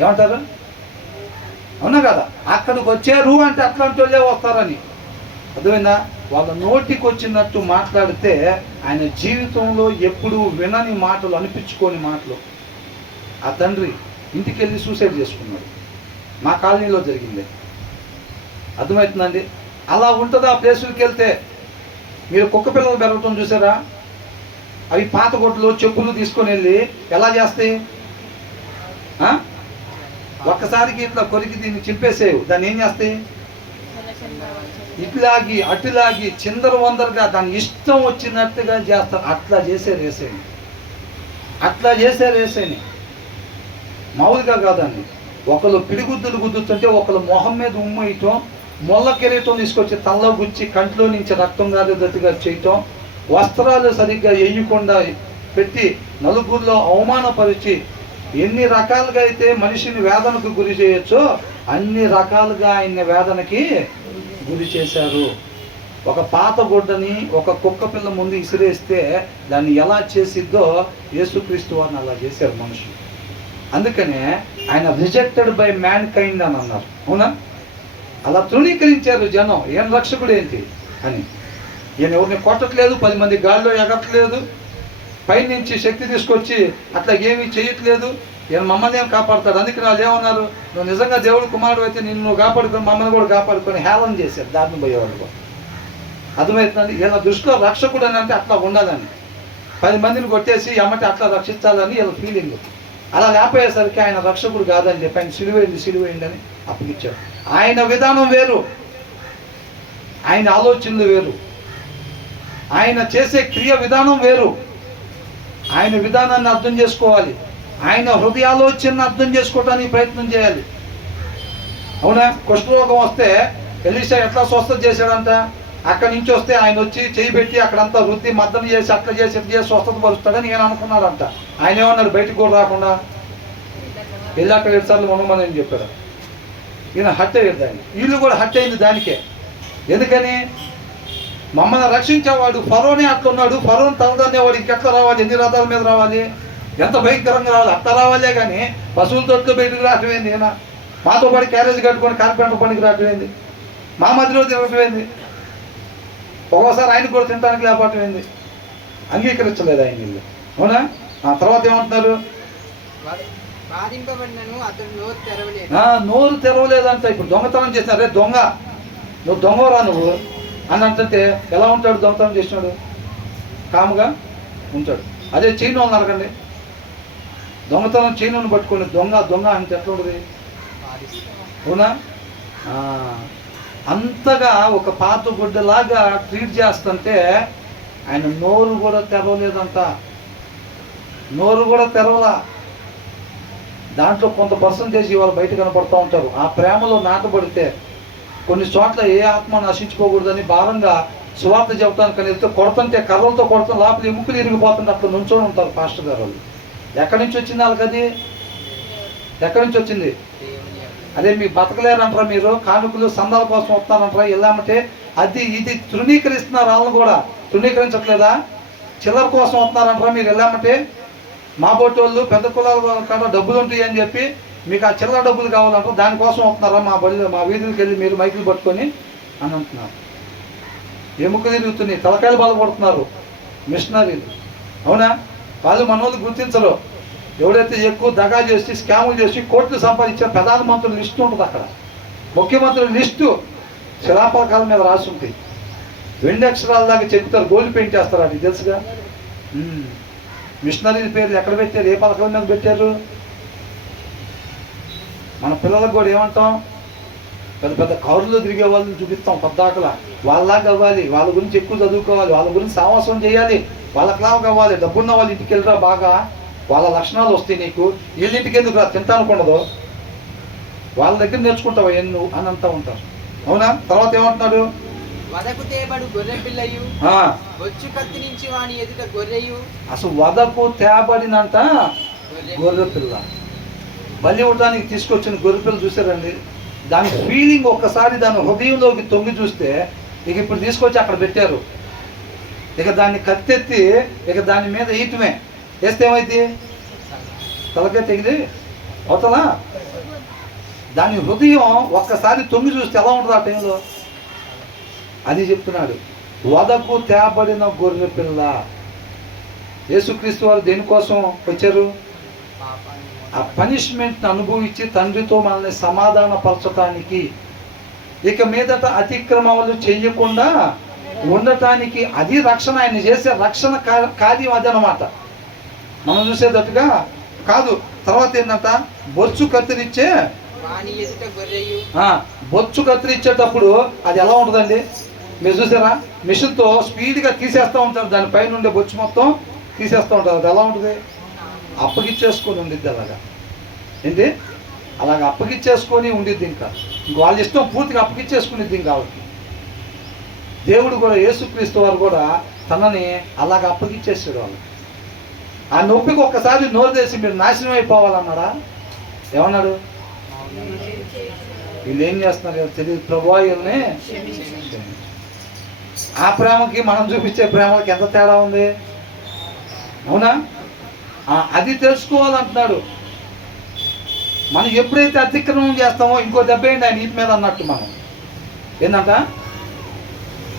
ఏమంటారు? అవునా కదా? అక్కడికి వచ్చారు అంటే అట్లాంటి వాళ్ళే వస్తారని అర్థమైందా? వాళ్ళ నోటికి వచ్చినట్టు మాట్లాడితే ఆయన జీవితంలో ఎప్పుడు వినని మాటలు, అనిపించుకోని మాటలు. ఆ తండ్రి ఇంటికి వెళ్ళి సూసైడ్ చేసుకున్నాడు. మా కాలనీలో జరిగింది. అర్థమవుతుందండి? అలా ఉంటుంది ఆ ప్లేసులకి వెళ్తే. మీరు కుక్క పిల్లలు పెరగటం చూసారా? అవి పాత గొడ్లు చెప్పులు తీసుకొని వెళ్ళి ఎలా చేస్తాయి? ఒక్కసారికి ఇట్లా కొరికి దీన్ని చింపేసేవి. దాన్ని ఏం చేస్తాయి? ఇట్లాగి అటులాగి చిందర వందరగా దాని ఇష్టం వచ్చినట్టుగా చేస్తారు. అట్లా చేసేరేసేని మామూలుగా కాదండి. ఒకళ్ళు పిడిగుద్దులు గుద్దుతుంటే ఒకళ్ళు మొహం మీద ఉమ్మేయటం, మొల్ల కిరీటం తీసుకొచ్చి తలలో గుచ్చి కంట్లో నుంచి రక్తం కారేటట్టుగా చేయటం, వస్త్రాలు సరిగ్గా వేయకుండా పెట్టి నలుగురిలో అవమానపరిచి ఎన్ని రకాలుగా అయితే మనిషిని వేదనకు గురి చేయొచ్చో అన్ని రకాలుగా ఆయన వేదనకి గురి చేశారు. ఒక పాత గుడ్డని ఒక కుక్క పిల్ల ముందు ఇసిరేస్తే దాన్ని ఎలా చేసిద్దో యేసుక్రీస్తు వారిని అలా చేశారు మనుషులు. అందుకనే ఆయన రిజెక్టెడ్ బై మ్యాన్ కైండ్ అని అన్నారు. అవునా? అలా తృణీకరించారు జనం. ఏం రక్షకుడు ఏంటి అని. ఈయన ఎవరిని కొట్టట్లేదు, 10 మంది గాల్లో ఎగట్లేదు, పైనుంచి శక్తి తీసుకొచ్చి అట్లా ఏమీ చేయట్లేదు. ఈయన మమ్మల్ని ఏం కాపాడుతాడు. అందుకే వాళ్ళు ఏమన్నారు? నువ్వు నిజంగా దేవుడు కుమారుడు అయితే నిన్ను నువ్వు కాపాడుకొని మమ్మల్ని కూడా కాపాడుకొని హేళన చేశారు దారిని పోయేవాళ్ళు. అర్థమవుతుందండి? ఈయన దృష్టిలో రక్షకుడు అని అంటే అట్లా ఉండాలని, 10 మందిని కొట్టేసి ఎమ్మటి అట్లా రక్షించాలని వీళ్ళ ఫీలింగ్. అలా లేకపోయేసరికి ఆయన రక్షకుడు కాదని చెప్పి ఆయన సిలువేయండి అని అప్పగిచ్చాడు. ఆయన విధానం వేరు, ఆయన ఆలోచనలు వేరు, ఆయన చేసే క్రియ విధానం వేరు. ఆయన విధానాన్ని అర్థం చేసుకోవాలి, ఆయన హృదయాలోచనను అర్థం చేసుకోవడానికి ప్రయత్నం చేయాలి. అవునా? కుష్ఠరోగం వస్తే ఎలీషా ఎట్లా స్వస్థత చేశాడంట? అక్కడి నుంచి వస్తే ఆయన వచ్చి చేయి పెట్టి అక్కడంతా వృద్ధి మద్దన చేసి అట్లా చేసి ఇట్లా చేసి స్వస్థత పరుస్తాడని ఈయన అనుకున్నాడంట. ఆయన ఏమన్నాడు? బయటకు కూడా రాకుండా వెళ్ళి అక్కడ 7 సార్లు ఉండమని చెప్పాడు. ఈయన హట్ అయ్యాడు. దాన్ని వీళ్ళు కూడా హట్ అయింది దానికే. ఎందుకని? మమ్మల్ని రక్షించేవాడు ఫరోనే అట్లున్నాడు, ఫరోని తలదన్నేవాడు ఇంకెట్లా రావాలి? ఎన్ని రథాల మీద రావాలి? ఎంత భయంకరంగా రావాలి? అట్లా రావాలే కానీ పశువుల తొట్లు బయటకు రావటమైంది. ఈయన మాతో పాటు క్యారేజ్ కట్టుకొని కార్పెంటర్ పనికి రావటమైంది, మా మధ్యలో తిరగటమైంది. ఒక్కోసారి ఆయన కూడా తినడానికి లేకపోవటమైంది. అంగీకరించలేదు ఆయన వీళ్ళు. అవునా? ఆ తర్వాత ఏమంటున్నారు? నోరు తెరవలేదంట. ఇప్పుడు దొంగతనం చేసినారు. రే దొంగ, నువ్వు దొంగరా నువ్వు అని అంటే ఎలా ఉంటాడు? దొంగతనం చేసినాడు కాముగా ఉంటాడు. అదే చైన్ వాళ్ళు అడగండి, దొంగతనం చైన్ పట్టుకోండి, దొంగ దొంగ అంటే ఎట్లా ఉంటుంది? అవునా? అంతగా ఒక పాత గుడ్డలాగా ట్రీట్ చేస్తుంటే ఆయన నోరు కూడా తెరవలేదంట. నోరు కూడా తెరవలా. దాంట్లో కొంత పర్సంటేజ్ ఇవాళ బయట కనపడుతూ ఉంటారు. ఆ ప్రేమలో నాటబడితే కొన్ని చోట్ల ఏ ఆత్మ నశించుకోకూడదని భారంగా సువార్త చెబుతానికి వెళ్తే కొడుతుంటే కర్రలతో కొడతాం, లోపల ఎముకలు ఇరిగిపోతుంటే అట్లా నుంచొని ఉంటారు పాస్టర్ గారు వాళ్ళు. ఎక్కడి నుంచి వచ్చింది వాళ్ళకి? అది ఎక్కడి నుంచి వచ్చింది? అదే మీకు బతకలేరంటారా? మీరు కానుకలు సందాల కోసం వస్తారంటారా? వెళ్ళామంటే అది ఇది తృణీకరిస్తున్నారు. వాళ్ళని కూడా తృణీకరించట్లేదా? చిల్లర కోసం వస్తున్నారంటారా మీరు? వెళ్ళామంటే మా బొట్టు వాళ్ళు పెద్ద కులాల కన్నా డబ్బులు ఉంటాయి అని చెప్పి మీకు ఆ చిల్లర డబ్బులు కావాలంటారు, దానికోసం వస్తున్నారా మా బడిలో మా వీధులకి వెళ్ళి మీరు మైకులు పట్టుకొని అని అంటున్నారు. ఎముకలు తిరుగుతున్నాయి, తలకాయలు బాధపడుతున్నారు మిషనరీలు. అవునా? వాళ్ళు మన వాళ్ళు గుర్తించరు. ఎవడైతే ఎక్కువ దగా చేసి స్కాములు చేసి కోట్లు సంపాదించిన ప్రధానమంత్రుల లిస్టు ఉంటుంది. అక్కడ ముఖ్యమంత్రుల లిస్టు శిలాపలకాల మీద రాసి ఉంటాయి. 2 అక్షరాల దాకా చెప్తారు, గోల్డ్ పెయింట్ చేస్తారు, అది తెలుసుగా. మిషనరీ పేర్లు ఎక్కడ పెట్టారు, ఏ పథకం మీద పెట్టారు? మన పిల్లలకు కూడా ఏమంటాం, పెద్ద పెద్ద కారులో తిరిగే వాళ్ళని చూపిస్తాం పద్దాకలా. వాళ్ళలాగా అవ్వాలి, వాళ్ళ గురించి ఎక్కువ చదువుకోవాలి, వాళ్ళ గురించి సావాసం చేయాలి, వాళ్ళకిలాగా అవ్వాలి. డబ్బున్న వాళ్ళ ఇంటికి వెళ్ళరా, బాగా వాళ్ళ లక్షణాలు వస్తాయి నీకు. వీళ్ళింటికి ఎందుకు రా, తింటానుకుండదు, వాళ్ళ దగ్గర నేర్చుకుంటావా ఎన్ను అని అంటూ ఉంటారు. అవునా? తర్వాత ఏమంటున్నాడు, వదకు తేబడు గొర్రె పిల్లయు బొచ్చు కత్తిరించి వాని ఎదుట గొర్రెయు. అసలు వదకు తేబడినంట గొర్రె పిల్ల, బలి ఇవ్వడానికి తీసుకొచ్చిన గొర్రె పిల్ల చూసారండి. దాని ఫీలింగ్ ఒక్కసారి దాని హృదయంలోకి తొంగి చూస్తే, ఇక ఇప్పుడు తీసుకొచ్చి అక్కడ పెట్టారు, ఇక దాన్ని కత్తెత్తి ఇక దాని మీద వేయటమే. వేస్తే ఏమైంది, తలకే తెగిలి అవతలా. దాని హృదయం ఒక్కసారి తొంగి చూస్తే ఎలా ఉంటుంది ఆ టైంలో, అది చెప్తున్నాడు. వదకు తేబడిన గొర్రె పిల్ల. యేసుక్రీస్తు వారు దేనికోసం వచ్చారు? ఆ పనిష్మెంట్ని అనుభవించి తండ్రితో మనల్ని సమాధానపరచటానికి, ఇక మీదట అతిక్రమములు చేయకుండా ఉండటానికి. అది రక్షణ, ఆయన చేసే రక్షణ కార్యం అదనమాట. మనం చూసేటట్టుగా కాదు. తర్వాత ఏంటంట, బొచ్చు కత్తిరించే బొచ్చు కత్తిరించేటప్పుడు అది ఎలా ఉంటుందండి, మీరు చూసారా? మిషన్తో స్పీడ్గా తీసేస్తూ ఉంటారు, దాని పైన ఉండే బొచ్చు మొత్తం తీసేస్తూ ఉంటారు. అది ఎలా ఉంటుంది, అప్పగిచ్చేసుకొని ఉండిద్ది. అలాగా ఏంటి, అలాగ అప్పగిచ్చేసుకొని ఉండిద్ది. ఇంకా వాళ్ళ ఇష్టం పూర్తిగా అప్పగిచ్చేసుకునేది. ఇంకా వాళ్ళకి దేవుడు కూడా, యేసుక్రీస్తు వారు కూడా తనని అలాగ అప్పగిచ్చేసాడు వాళ్ళకి. ఆ నొప్పికి ఒక్కసారి నోరు తెసి మీరు నాశనం అయిపోవాలన్నాడా? ఏమన్నాడు? వీళ్ళు ఏం చేస్తున్నారు తెలియదు, ప్రభువా వీళ్ళని. ఆ ప్రేమకి మనం చూపించే ప్రేమకి ఎంత తేడా ఉంది, అవునా? అది తెలుసుకోవాలంటున్నాడు. మనం ఎప్పుడైతే అతిక్రమం చేస్తామో ఇంకో దెబ్బ ఏంటి ఆయన ఇంటి మీద అన్నట్టు. మనం ఏంటంట,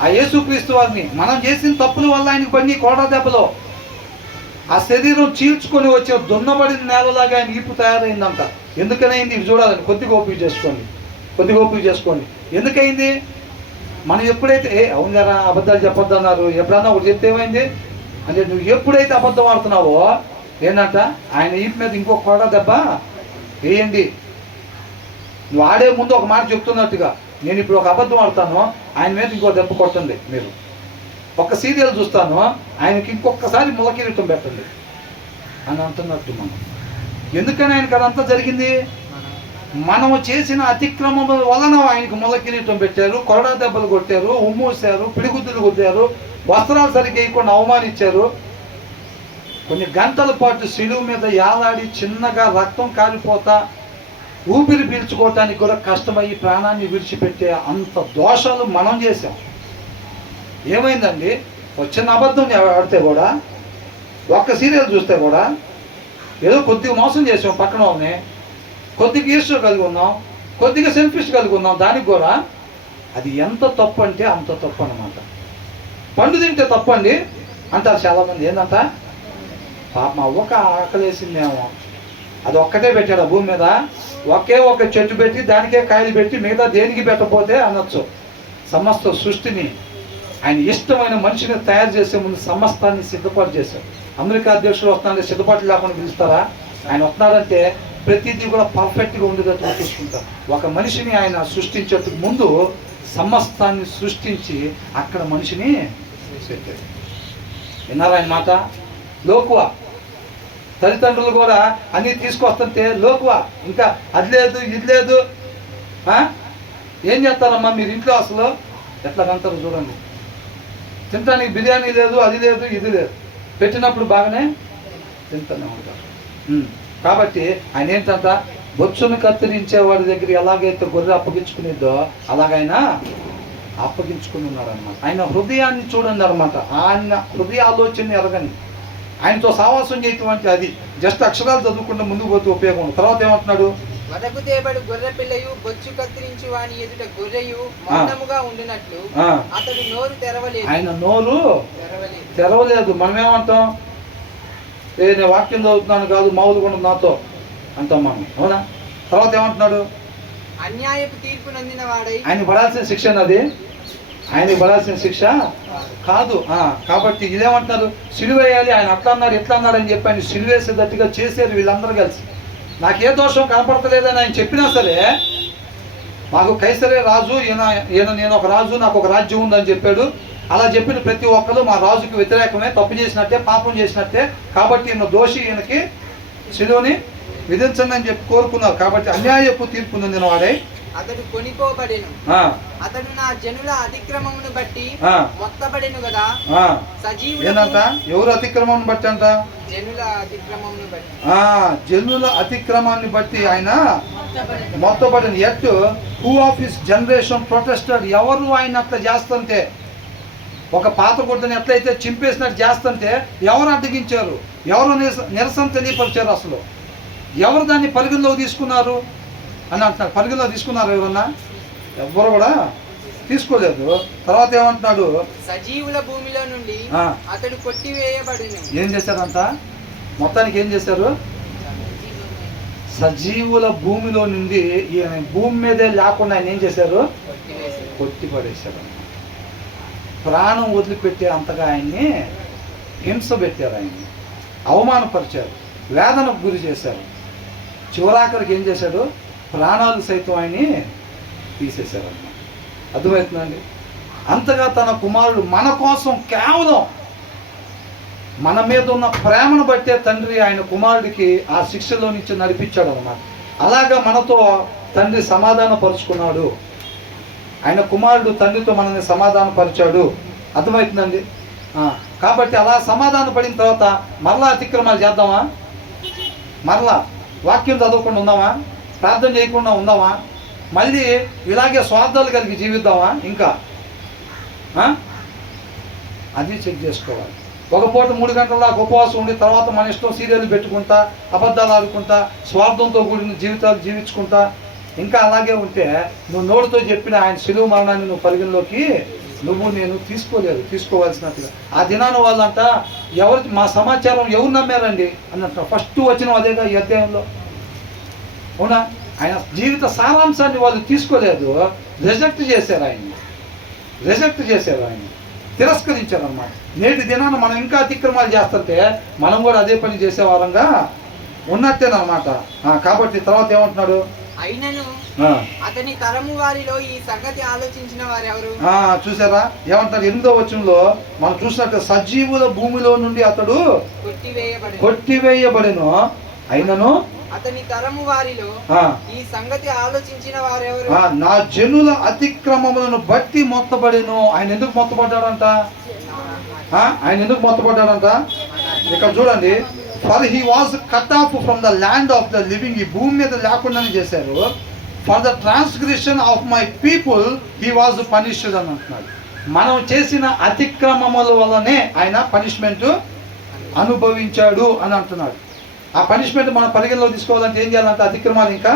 ఆ యేసుక్రీస్తు వారిని మనం చేసిన తప్పుల వల్ల ఆయనకి పడి కోట దెబ్బలో ఆ శరీరం చీల్చుకొని వచ్చే దున్నబడిన నేలలాగా ఆయన ఈపు తయారైందంట. ఎందుకనైంది ఇవి చూడాలని కొద్దిగా ఓపిక చేసుకోండి, కొద్దిగా ఓపిక చేసుకోండి. ఎందుకైంది, మనం ఎప్పుడైతే అవును కదా అబద్ధాలు చెప్పొద్దు అన్నారు, ఎప్పుడన్నా ఒకటి చెప్తే ఏమైంది అంటే, నువ్వు ఎప్పుడైతే అబద్ధం ఆడుతున్నావో ఏంటంట, ఆయన ఈపు మీద ఇంకో కోట దెబ్బ వేయండి. నువ్వు ఆడే ముందు ఒక మాట చెప్తున్నట్టుగా, నేను ఇప్పుడు ఒక అబద్ధం ఆడుతాను, ఆయన మీద ఇంకో దెబ్బ కొట్టండి. మీరు ఒక సీరియల్ చూస్తాను, ఆయనకి ఇంకొకసారి ములకిరీటం పెట్టండి అని అంటున్నట్టు. మనం ఎందుకని ఆయనకి అదంతా జరిగింది, మనము చేసిన అతిక్రమం వలన ఆయనకు ములకిరీటం పెట్టారు, కొరడా దెబ్బలు కొట్టారు, ఉమ్మూసారు, పిడిగుద్దులు కొట్టారు, వస్త్రాలు సరిగ్గా వేయకుండా అవమానించారు. కొన్ని గంటల పాటు శిలువ మీద యాలాడి చిన్నగా రక్తం కారిపోతా ఊపిరి పీల్చుకోవటానికి కూడా కష్టమయ్యి ప్రాణాన్ని విడిచిపెట్టే అంత దోషాలు మనం చేసాం. ఏమైందండి, వచ్చిన అబద్ధం ఆడితే కూడా, ఒక్క సీరియల్ చూస్తే కూడా ఏదో కొద్దిగా మోసం చేసాం పక్కన వాళ్ళని, కొద్దిగా ఈర్ష్య కలిగి ఉన్నాం, కొద్దిగా సెల్ఫిష్ కలిగి ఉన్నాం. దానికి కూడా అది ఎంత తప్పు అంటే అంత తప్పు అన్నమాట. పండు తింటే తప్పు అండి అంటారు చాలామంది. ఏంటంట, పాపం అవ్వక ఆకలేసిందేమో, అది ఒక్కటే పెట్టాడు ఆ భూమి మీద, ఒకే ఒక చెట్టు పెట్టి దానికే కాయలు పెట్టి మిగతా దేనికి పెట్టకపోతే అనొచ్చు. సమస్త సృష్టిని ఆయన ఇష్టమైన మనిషిని తయారు చేసే ముందు సమస్తాన్ని సిద్ధపాటు చేశారు. అమెరికా అధ్యక్షుడు వస్తున్నారంటే సిద్ధపాటు లేకుండా పిలుస్తారా? ఆయన వస్తున్నారంటే ప్రతిదీ కూడా పర్ఫెక్ట్గా ఉండేటట్టు చూసుకుంటారు. ఒక మనిషిని ఆయన సృష్టించేందుకు ముందు సమస్తాన్ని సృష్టించి అక్కడ మనిషిని పెట్టారు. విన్నారా ఆయన మాట? లోకువ తల్లిదండ్రులు కూడా అన్నీ తీసుకొస్తుంటే లోకువ, ఇంకా అది లేదు ఇది లేదు, ఏం చేస్తారమ్మా మీరు ఇంట్లో అసలు ఎట్లా కంటారు చూడండి. తింటానికి బిర్యానీ లేదు, అది లేదు, ఇది లేదు, పెట్టినప్పుడు బాగానే తింటూనే ఉంటారు. కాబట్టి ఆయన ఏంటంట, బొచ్చును కత్తిరించే వాడి దగ్గర ఎలాగైతే గొర్రె అప్పగించుకునేదో అలాగైనా అప్పగించుకుని ఉన్నాడు అనమాట. ఆయన హృదయాన్ని చూడండి అనమాట. ఆయన హృదయ ఆలోచన ఎరగని, ఆయనతో సావాసం చేయటం అంటే అది జస్ట్ అక్షరాలు చదువుకుంటే ముందుకు పోతే ఉపయోగం ఉంది. తర్వాత ఏమంటున్నాడు, వదకు తేబడు గొర్రె పిల్లయు బొచ్చు కత్తిరించి వాని ఎదుట గొర్రెయు మౌనముగా ఉండినట్లు అతడు నోరు తెరవలేదు. ఆయన నోరు తెరవలేదు. మనం ఏమంటాం, నేను వాక్యం చదువుతున్నాను కాదు మామూలుగా ఉండదు నాతో అంటాం మనం, అవునా? తర్వాత ఏమంటున్నాడు, అన్యాయపు తీర్పు నందిన వాడై, ఆయన పడాల్సిన శిక్ష అది ఆయనకి పడాల్సిన శిక్ష కాదు. కాబట్టి ఇదేమంటున్నారు, సిలువేయాలి, ఆయన అట్లా అన్నారు ఇట్లా అన్నారు అని చెప్పి ఆయన సిలువేసేటట్టుగా చేశారు వీళ్ళందరూ కలిసి. నాకే దోషం కనపడతలేదని ఆయన చెప్పినా సరే, మాకు కైసరే రాజు, ఈయన నేను ఒక రాజు, నాకు ఒక రాజ్యం ఉందని చెప్పాడు. అలా చెప్పిన ప్రతి ఒక్కరు మా రాజుకి వ్యతిరేకమే, తప్పు చేసినట్టే, పాపం చేసినట్టే, కాబట్టి ఈయన దోషి, ఈయనకి శిలువని విధించండి అని చెప్పి కోరుకున్నారు. కాబట్టి అన్యాయపు తీర్పు నొందిన వాడే అతడు కొనిపోబడెను, అతడు నా జనుల అతిక్రమమును బట్టి మొత్తబడెను కదా. ఏంటంట, ఎవరు అతిక్రమం బట్టి అంట? జనుల అతిక్రమమును బట్టి. జనుల అతిక్రమాన్ని బట్టి ఆయన మొత్తబడిన. Yet who of his generation protested, ఎవరు ఆయన అట్లా చేస్తుంటే, ఒక పాత గుడ్డని ఎట్లయితే చింపేసినట్టు చేస్తుంటే ఎవరు అడ్డగించారు, ఎవరు నిరసన తెలియపరిచారు, అసలు ఎవరు దాన్ని పరిగణలోకి తీసుకున్నారు అని అంటున్నారు. పరిగణలో తీసుకున్నారు ఎవరన్నా? ఎవ్వరు కూడా తీసుకోలేదు. తర్వాత ఏమంటున్నాడు, సజీవుల భూమిలో నుండి అతడు కొట్టివేయబడెను. ఏం చేశారంట? మొత్తానికి ఏం చేశారు? సజీవుల భూమిలో నుండి భూమి మీదే లేకుండా ఆయన ఏం చేశారు? కొట్టి పడేశారు. ప్రాణం వదిలిపెట్టే అంతగా ఆయన్ని హింస పెట్టారు, ఆయన్ని అవమానపరిచారు, వేదనకు గురి చేశారు. చివరాఖరికి ఏం చేశాడు? ప్రాణాలు సైతం ఆయన్ని తీసేశారు అన్నమాట. అర్థమవుతుందండి? అంతగా తన కుమారుడు మన కోసం, కేవలం మన మీద ఉన్న ప్రేమను బట్టే తండ్రి ఆయన కుమారుడికి ఆ శిక్షలో నుంచి నడిపించాడు అన్నమాట. అలాగా మనతో తండ్రి సమాధాన పరుచుకున్నాడు. ఆయన కుమారుడు తండ్రితో మనల్ని సమాధానపరిచాడు. అర్థమవుతుందండి? కాబట్టి అలా సమాధాన పడిన తర్వాత మరలా అతిక్రమాలు చేద్దామా? మరలా వాక్యం చదవకుండా ఉందామా? ప్రార్థన చేయకుండా ఉందామా? మళ్ళీ ఇలాగే స్వార్థాలు కలిగి జీవిద్దామా? ఇంకా అది చెక్ చేసుకోవాలి. ఒక పూట 3 గంటల దాకా ఉపవాసం ఉండి తర్వాత మన ఇష్టం సీరియల్ పెట్టుకుంటా, అబద్ధాలు ఆడుకుంటా, స్వార్థంతో కూడిన జీవితాలు జీవించుకుంటా ఇంకా అలాగే ఉంటే నువ్వు నోటితో చెప్పిన ఆయన శిలువ మరణాన్ని నువ్వు పరిగణలోకి నేను తీసుకోవాల్సినట్టుగా. ఆ దినాన వాళ్ళంట ఎవరికి మా సమాచారం ఎవరు నమ్మారండి అన్నట్టు ఫస్ట్ వచ్చిన అదేగా ఈ అధ్యాయంలో. అవునా? ఆయన జీవిత సారాంశాన్ని వాళ్ళు తీసుకోలేదు, రిజెక్ట్ చేశారు ఆయన, తిరస్కరించారు అన్నమాట. నేటి దినాన మనం ఇంకా అతిక్రమాలు చేస్తుంటే మనం కూడా అదే పని చేసేవారంగా ఉన్నట్టేనమాట. కాబట్టి తర్వాత ఏమంటున్నాడు, అయినను అతని తరము వారిలో ఈ సంగతి ఆలోచించిన వారు ఎవరు? చూసారా ఏమంటారు? 8వ వచనంలో మనం చూసినట్టు సజీవుల భూమిలో నుండి అతడు కొట్టివేయబడెను, అయినను అతని తరము వారిలో ఈ సంగతి ఆలోచించిన వారెవరు? నా జనుల అతిక్రమములను బట్టి మొత్తబడెను. ఆయన ఎందుకు మొత్తపడ్డాడంట? ఇక్కడ చూడండి, for he was cut off from the land of the living. ఈ భూమి మీద లేకుండానే చేశారు. For the transgression of my people he was punished అని అంటున్నాడు. మనం చేసిన అతిక్రమముల వల్లనే ఆయన పనిష్మెంట్ అనుభవించాడు అని అంటున్నాడు. ఆ పనిష్మెంట్ మనం పరిగణలో తీసుకోవాలంటే ఏం చేయాలంటే అతిక్రమాలు ఇంకా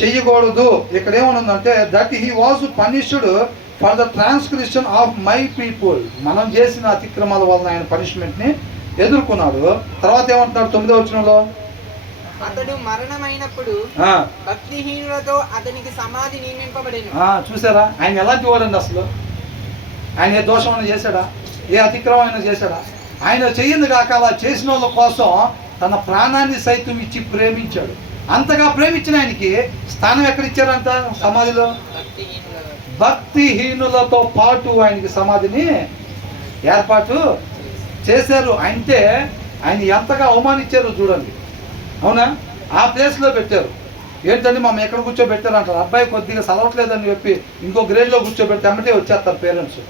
చెయ్యకూడదు. ఇక్కడ ఏమనుందంటే that he was punished for the transgression of my people. మనం చేసిన అతిక్రమాల వలన ఆయన పనిష్మెంట్ని ఎదుర్కొన్నాడు. తర్వాత ఏమంటున్నాడు 9వ వచనంలో, అతడు మరణమైనప్పుడు భక్తిహీనులతో అతనికి సమాధి నియమింపబడెను. చూసారా ఆయన ఎలాంటి వాడండి? అసలు ఆయన ఏ దోషం అయినా చేశాడా? ఏ అతిక్రమం అయినా చేశాడా? ఆయన చెయ్యింది కాక అలా చేసిన వాళ్ళ కోసం తన ప్రాణాన్ని సైతం ఇచ్చి ప్రేమించాడు. అంతగా ప్రేమించిన ఆయనకి స్థానం ఎక్కడిచ్చారంట? సమాధిలో. భక్తిహీనులతో పాటు ఆయనకి సమాధిని ఏర్పాటు చేశారు. అంటే ఆయన ఎంతగా అవమానించారు చూడండి. అవునా? ఆ ప్లేస్లో పెట్టారు. ఏంటంటే మమ్మల్ని ఎక్కడ కూర్చోబెట్టారు అంటారు. అబ్బాయి కొద్దిగా చదవట్లేదని చెప్పి ఇంకో గ్రేడ్లో కూర్చోబెడితే అమ్మటే వచ్చేస్తారు పేరెంట్స్.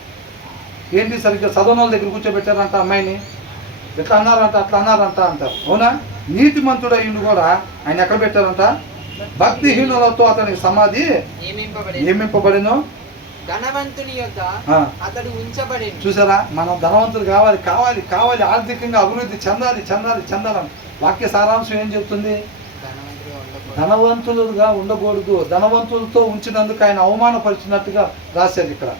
ఏంటి సరిగ్గా చదవని వాళ్ళ దగ్గర కూర్చోబెట్టారంట అమ్మాయిని, ఎట్లా అన్నారంట, అట్లా అన్నారంట అంటారు. అవునా? నీతిమంతుడు అయ్యిండు కూడా ఆయన ఎక్కడ పెట్టారంట? భక్తిహీనులతో అతనికి సమాధి నియమింపబడెను. ధనవంతుని యొద్ద అతడు ఉంచబడెను. చూసారా? మనం ధనవంతులు కావాలి, ఆర్థికంగా అభివృద్ధి చెందాలని వాక్య సారాంశం ఏం చెప్తుంది? ధనవంతులుగా ఉండకూడదు. ధనవంతులతో ఉంచినందుకు ఆయన అవమానపరిచినట్టుగా రాశారు ఇక్కడ.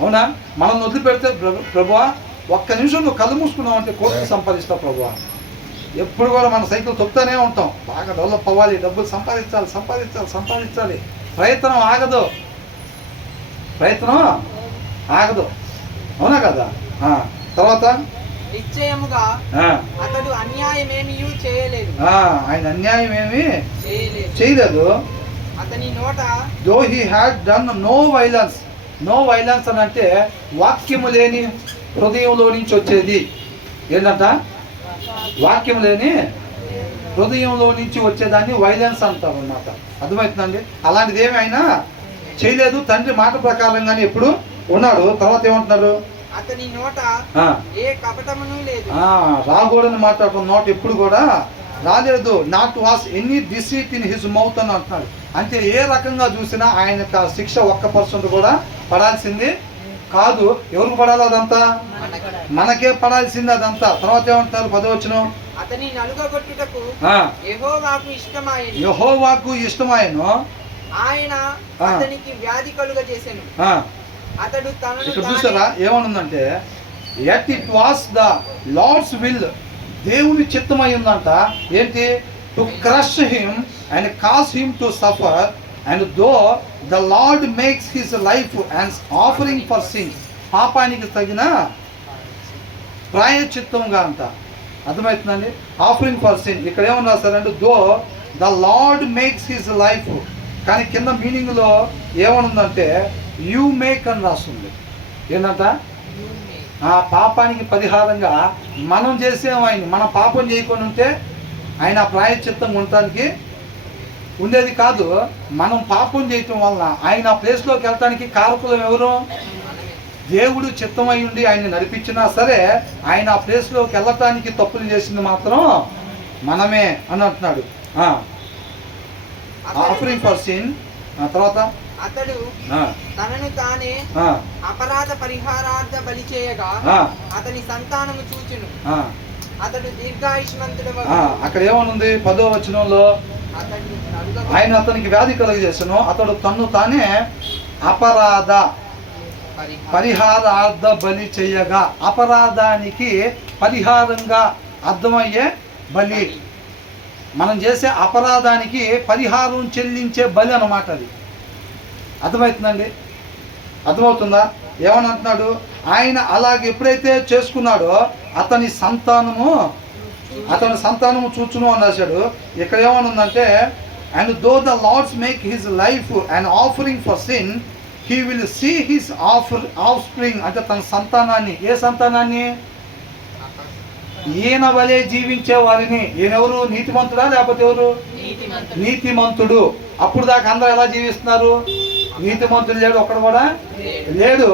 అవునా? మనం వదిలిపెడితే ప్రభువా ఒక్క నిమిషం నువ్వు కళ్ళు మూసుకున్నావు అంటే కోట్లు సంపాదిస్తావు ప్రభువా. ఎప్పుడు కూడా మన సైకిల్ తొక్కుతూనే ఉంటాం. బాగా డెవలప్ అవ్వాలి, డబ్బులు సంపాదించాలి, ప్రయత్నం ఆగదు. ప్రయత్నం ఆగదు. అవునా కదా? తర్వాత నిశ్చయముగా అతడు అన్యాయమేమీ చేయలేదు. ఆయన అన్యాయం ఏమీ చేయలేదు. అతని నోట though he had done no violence. No violence అని అంటే వాక్యము లేని హృదయంలో నుంచి వచ్చేది ఏంటంట? వాక్యం లేని హృదయంలో నుంచి వచ్చేదాన్ని వైలెన్స్ అంటారు అన్నమాట. అర్థమవుతుందండి? అలాంటిది ఏమి ఆయన చేయలేదు. తండ్రి మాట ప్రకారంగానే ఎప్పుడు ఉన్నాడు. తర్వాత ఏమంటున్నారు? అతని నోట ఏ కపటమును లేదు. రాకూడని మాట్లాడుతున్న నోట ఎప్పుడు కూడా రాలేదు. Not was any deceit in his mouth అని అంటున్నాడు. అంటే ఏ రకంగా చూసినా ఆయనకు ఆ శిక్ష 1% కూడా పడాల్సింది కాదు. ఎవరికి పడాలి? అదంతా మనకే పడాల్సింది అదంతా. తర్వాత ఏమంటారు? 10వ వచనం, అతని నలుగగొట్టుటకు యెహోవాకు ఇష్టమాయెను. ఆయన అతనికి వ్యాధి కలుగజేసెను. అతడు తనను ఇక్కడ చూసారా ఏమనుందంటే, yet it was the Lord's will. దేవుని చిత్తమై ఉందంట. ఏంటి? To crush him and cause him to suffer and though the Lord makes his life and offering for sin. పాపానికి తగిన ప్రాయశ్చిత్తంగా అంట. అర్థమవుతుందండి? Offering for sin. ఇక్కడ ఏమన్నా రాస్తారంటే though the Lord makes his life. కానీ కింద మీనింగ్లో ఏమనుందంటే యూ మేక్ అని రాస్తుంది. ఏంటంట? ఆ పాపానికి పరిహారంగా మనం చేసేం. ఆయన మనం పాపం చేయకుండా ఉంటే ఆయన ప్రాయశ్చిత్తం ఉండటానికి ఉండేది కాదు. మనం పాపం చేయటం వలన ఆయన ఆ ప్లేస్లోకి వెళ్ళటానికి కారకులం ఎవరు? దేవుడు చిత్తమై ఉండి ఆయన నడిపించినా సరే ఆయన ఆ ప్లేస్లోకి వెళ్ళటానికి తప్పులు చేసింది మాత్రం మనమే అని అంటున్నాడు. Offering for sin. తర్వాత అతడు తనను తానే అపరాధ పరిహారార్థ బలి చేయగా అతని సంతానము చూచును. అతడు దీర్ఘాయుష్మంతుడు. అక్కడ ఏమనుంది? 10వ వచనంలో ఆయన అతనికి వ్యాధి కలుగజేసెను. అతడు తన్ను తానే అపరాధ పరిహారార్థ బలి చేయగా. అపరాధానికి పరిహారంగా అర్థమయ్యే బలి. మనం చేసే అపరాధానికి పరిహారం చెల్లించే బలి అన్నమాట అది. అర్థమవుతుందండి? అర్థమవుతుందా? ఏమని అంటున్నాడు? ఆయన అలాగే ఎప్పుడైతే చేసుకున్నాడో అతని సంతానము చూచును అని రాశాడు. ఇక్కడ ఏమనుందంటే and though the Lord's make his life and offering for sin he will see his offspring. అంటే తన సంతానాన్ని. ఏ సంతానాన్ని? ఈయన వలె జీవించే వారిని. ఈయనెవరు? నీతిమంతుడా లేకపోతే ఎవరు? నీతిమంతుడు. అప్పుడు దాకా అందరూ ఎలా జీవిస్తున్నారు? నీతిమంతుడు లేడు, ఒక్కడు కూడా లేడు.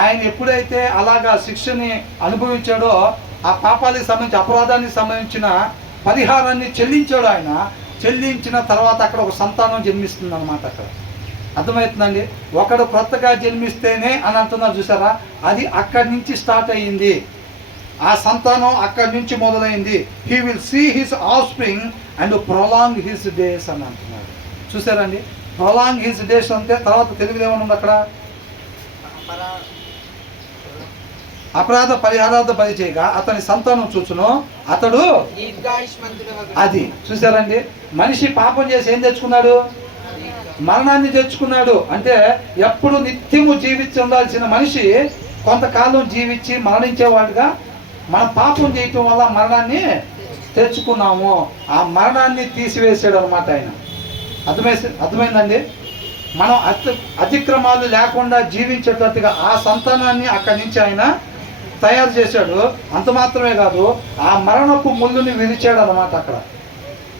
ఆయన ఎప్పుడైతే అలాగా శిక్షని అనుభవించాడో ఆ పాపాలకు సంబంధించి అపరాధానికి సంబంధించిన పరిహారాన్ని చెల్లించాడు. ఆయన చెల్లించిన తర్వాత అక్కడ ఒక సంతానం జన్మిస్తుంది అన్నమాట. అక్కడ అర్థమవుతుందండి? ఒకడు కొత్తగా జన్మిస్తేనే అని అంటున్నారు చూసారా? అది అక్కడి నుంచి స్టార్ట్ అయ్యింది. ఆ సంతానం అక్కడి నుంచి మొదలైంది. He will see his offspring and prolong his days అని అంటున్నాడు. చూసారండి? ప్రొలాంగ్ హిస్ డేస్ అంటే తర్వాత తెలుగులో ఏమన్నా అక్కడ? అపరాధ పరిహారార్థ బలి చేయగా అతని సంతానం చూచును. అతడు అది. చూసారండి? మనిషి పాపం చేసి ఏం తెచ్చుకున్నాడు? మరణాన్ని తెచ్చుకున్నాడు. అంటే ఎప్పుడు నిత్యము జీవించి ఉండాల్సిన మనిషి కొంతకాలం జీవించి మరణించేవాడుగా మనం పాపం చేయటం వల్ల మరణాన్ని తెచ్చుకున్నాము. ఆ మరణాన్ని తీసివేసాడు అనమాట ఆయన. అర్థమైందండి? మనం అతిక్రమాలు లేకుండా జీవించేటట్టుగా ఆ సంతానాన్ని అక్కడి నుంచి ఆయన తయారు చేశాడు. అంత మాత్రమే కాదు, ఆ మరణపు ముళ్ళుని విరిచాడు అనమాట అక్కడ.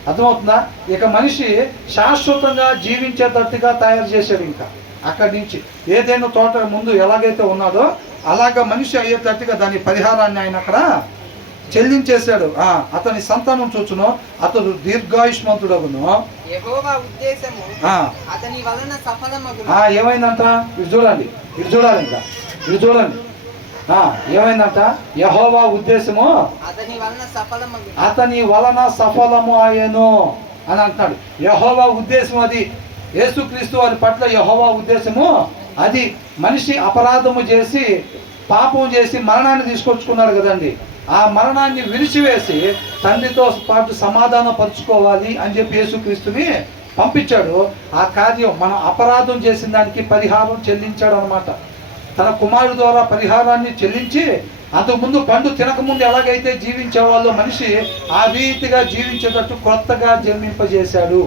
అర్థమవుతుందా? ఇక మనిషి శాశ్వతంగా జీవించేటట్టుగా తయారు చేశాడు. ఇంకా అక్కడి నుంచి ఏదైనా తోట ముందు ఎలాగైతే ఉన్నాడో అలాగా మనిషి అయ్యేటట్టుగా దాని పరిహారాన్ని ఆయన అక్కడ చెల్లించేశాడు. అతని సంతానం చూచును. అతడు దీర్ఘాయుష్మంతుడగును. ఏమైందంట? ఇది చూడండి, ఇది చూడాలి, ఇంకా ఇది చూడండి. ఏమైందంట? యెహోవా ఉద్దేశము అతని వలన సఫలము ఆయను అని అంటున్నాడు. యెహోవా ఉద్దేశం అది. యేసుక్రీస్తు వారి పట్ల యెహోవా ఉద్దేశము అది. మనిషి అపరాధము చేసి పాపం చేసి మరణాన్ని తీసుకొచ్చుకున్నాడు కదండి. ఆ మరణాన్ని విరిచివేసి తండ్రితో పాటు సమాధానం పరుచుకోవాలి అని చెప్పి యేసుక్రీస్తుని పంపించాడు. ఆ కార్యం మనం అపరాధం చేసిన దానికి పరిహారం చెల్లించాడు అనమాట. తన కుమారుడు ద్వారా పరిహారాన్ని చెల్లించి అంతకుముందు పండు తినకముందు ఎలాగైతే జీవించేవాళ్ళో మనిషి ఆ రీతిగా జీవించేటట్టు కొత్తగా జన్మింపజేశాడు.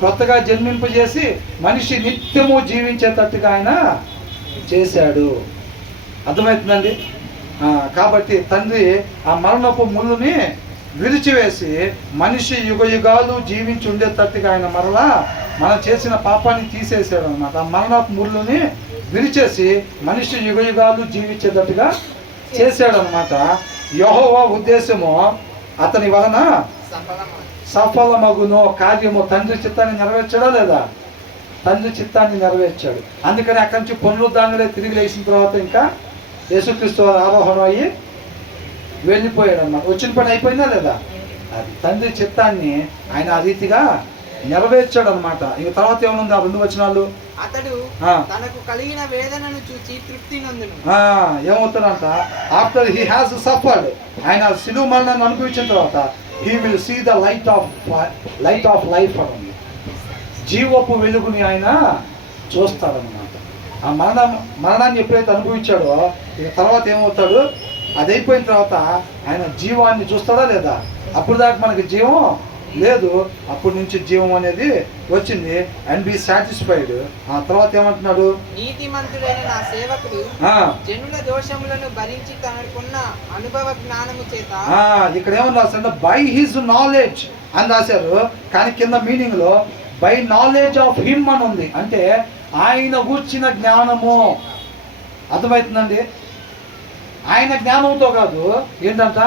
కొత్తగా జన్మింపజేసి మనిషి నిత్యము జీవించేటట్టుగా ఆయన చేశాడు. అర్థమవుతుందండి? కాబట్టి తండ్రి ఆ మరణపు ముళ్ళుని విరిచివేసి మనిషి యుగ యుగాలు జీవించి ఉండేటట్టుగా ఆయన మరలా మనం చేసిన పాపాన్ని తీసేసాడు అనమాట. ఆ మరణపు ముళ్ళుని విరిచేసి మనిషి యుగ యుగాలు జీవించేటట్టుగా చేశాడు అనమాట. యెహోవా ఉద్దేశము అతని వలన సఫలమగును కార్యము. తండ్రి చిత్తాన్ని నెరవేర్చాడా లేదా? తండ్రి చిత్తాన్ని నెరవేర్చాడు. అందుకని అక్కడి నుంచి పునరుద్ధానంలో తిరిగి లేచిన తర్వాత ఇంకా యేసుక్రీస్తు వారు ఆరోహణం అయ్యి వెళ్ళిపోయాడు అన్నమాట. వచ్చిన పని అయిపోయిందా లేదా? అది తండ్రి చిత్తాన్ని ఆయన ఆ రీతిగా నెరవేర్చాడు అనమాట. ఇక తర్వాత ఏమనుంది ఆ 2 వచనాలు? అతడు తనకు కలిగిన వేదనను చూచి తృప్తి నందును. ఏమవుతాడంట? ఆఫ్టర్ హీ హాస్ సఫర్డ్, ఆయన సిలువ మరణాన్ని అనుభవించిన తర్వాత he will see the light of life అని, జీవపు వెలుగుని ఆయన చూస్తాడనమాట. ఆ మరణాన్ని ఎప్పుడైతే అనుభవించాడో ఇక తర్వాత ఏమవుతాడు? అది అయిపోయిన తర్వాత ఆయన జీవాన్ని చూస్తాడా లేదా? అప్పుడు దాకా మనకి జీవం లేదు, అప్పటి నుంచి జీవం అనేది వచ్చింది. And be satisfied. ఆ తర్వాత ఏమంటున్నాడు? నీతిమంతుడైన నా సేవకుడు జనుల దోషములను భరించి తనకున్న అనుభవ జ్ఞానము చేత. ఇక్కడ ఏమని రాశారు? బై హిజ్ నాలెడ్జ్ అని రాశారు, కానీ కింద మీనింగ్ లో బై నాలెడ్జ్ ఆఫ్ హిమ్ అని ఉంది. అంటే ఆయన గూర్చిన జ్ఞానము. అర్థమవుతుందండి? ఆయన జ్ఞానంతో కాదు, ఏంటంట?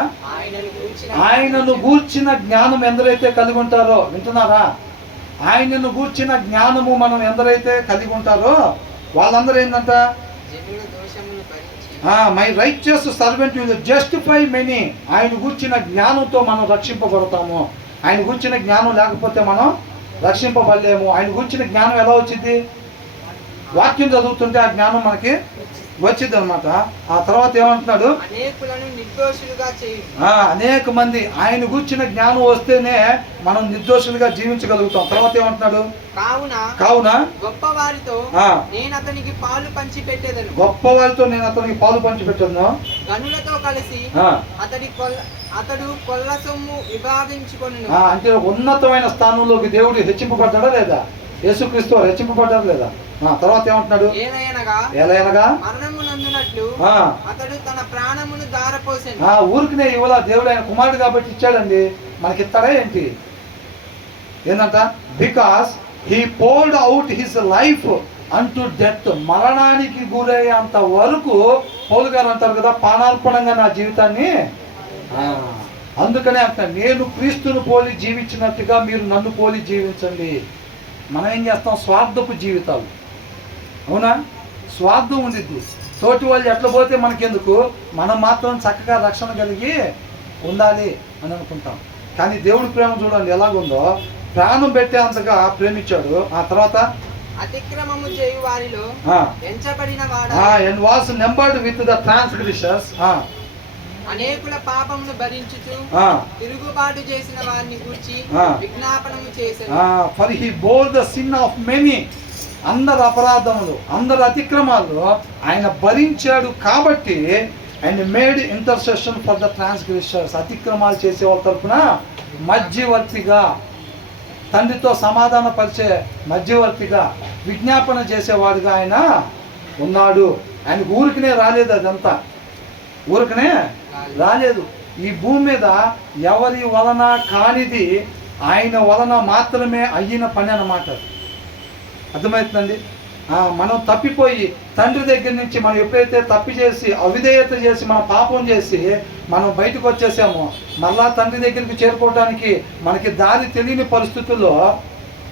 ఆయనను గూర్చిన జ్ఞానం ఎందరైతే కలిగి ఉంటారో, వింటున్నారా? ఆయనను గూర్చిన జ్ఞానము మనం ఎందరైతే కలిగి ఉంటారో వాళ్ళందరూ ఏంటంట? My righteous servant will justify many. ఆయన గూర్చిన జ్ఞానంతో మనం రక్షింపబడతాము. ఆయన గూర్చిన జ్ఞానం లేకపోతే మనం రక్షింపబడలేము. ఆయన గూర్చిన జ్ఞానం ఎలా వచ్చింది? వాక్యం చదువుతుంటే ఆ జ్ఞానం మనకి వచ్చింది అనమాట. ఆ తర్వాత ఏమంటున్నాడు? అనేక మంది ఆయన గూర్చిన జ్ఞానం వస్తేనే మనం నిర్దోషులుగా జీవించగలుగుతాం. తర్వాత ఏమంటున్నాడు? కావున గొప్పవారితో నేను అతనికి పాలు పంచి పెట్టేదను. గొప్పవారితో నేను అతనికి పాలు పంచి పెట్టేదను. గనులతో కలిసి అతడు కొల్ల సొమ్ము విభాగించుకొనును. అంటే ఉన్నతమైన స్థానంలోకి దేవుడు హెచ్చింపబడ్డాడా లేదా? యేసుక్రీస్తు వారు హెచ్చింపబడ్డారు లేదా? తర్వాత ఏమంటున్నాడు? ఏలయనగా మరణము నందునట్లు అతడు తన ప్రాణమును ధారపోసెను. ఊరికినే ఇవ్వాల, దేవుడు ఆయన కుమారుడు కాబట్టి ఇచ్చాడండి. మనకి ఇస్తాడా ఏంటి? ఏంటంట? Because he poured out his life unto death. మరణానికి గురయ్యేంత వరకు పౌలు గారు అంటారు కదా, పానార్పణంగా నా జీవితాన్ని. అందుకనే అంట, నేను క్రీస్తును పోలి జీవించినట్టుగా మీరు నన్ను పోలి జీవించండి. మనం ఏం చేస్తాం? స్వార్థపు జీవితాలు. అవునా? స్వార్థం ఉండిద్ది. తోటి వాళ్ళు ఎట్లా పోతే మనకెందుకు, మనం మాత్రం చక్కగా రక్షణ కలిగి ఉండాలి అని అనుకుంటాం. కానీ దేవుడి ప్రేమ చూడండి ఎలాగుందో, ప్రాణం పెట్టేంతగా ప్రేమించాడు. ఆ తర్వాత అతిక్రమము చేయు వారిలో ఎంచబడిన వాడు and was numbered with the transgressors. అనేకుల పాపమును భరించుచు తిరుగుబాటు చేసిన వారిని గూర్చి విజ్ఞాపనము చేశాడు. for he bore the sin of many. అందరు అపరాధములు, అందరు అతిక్రమాలు ఆయన భరించాడు కాబట్టి and made intercession for the transgressors. అతిక్రమాలు చేసే వాళ్ళ తరఫున మధ్యవర్తిగా, తండ్రితో సమాధాన పరిచే మధ్యవర్తిగా, విజ్ఞాపన చేసేవాడిగా ఆయన ఉన్నాడు. ఆయనకు ఊరికనే రాలేదు, అదంతా ఊరికనే రాలేదు. ఈ భూమి మీద ఎవరి వలన కానిది ఆయన వలన మాత్రమే అయిన పని అన్నమాట. అర్థమవుతుందండి? మనం తప్పిపోయి తండ్రి దగ్గర నుంచి మనం ఎప్పుడైతే తప్పి చేసి అవిధేయత చేసి మన పాపం చేసి మనం బయటకు వచ్చేసామో, మళ్ళా తండ్రి దగ్గరికి చేరుకోవడానికి మనకి దారి తెలియని పరిస్థితుల్లో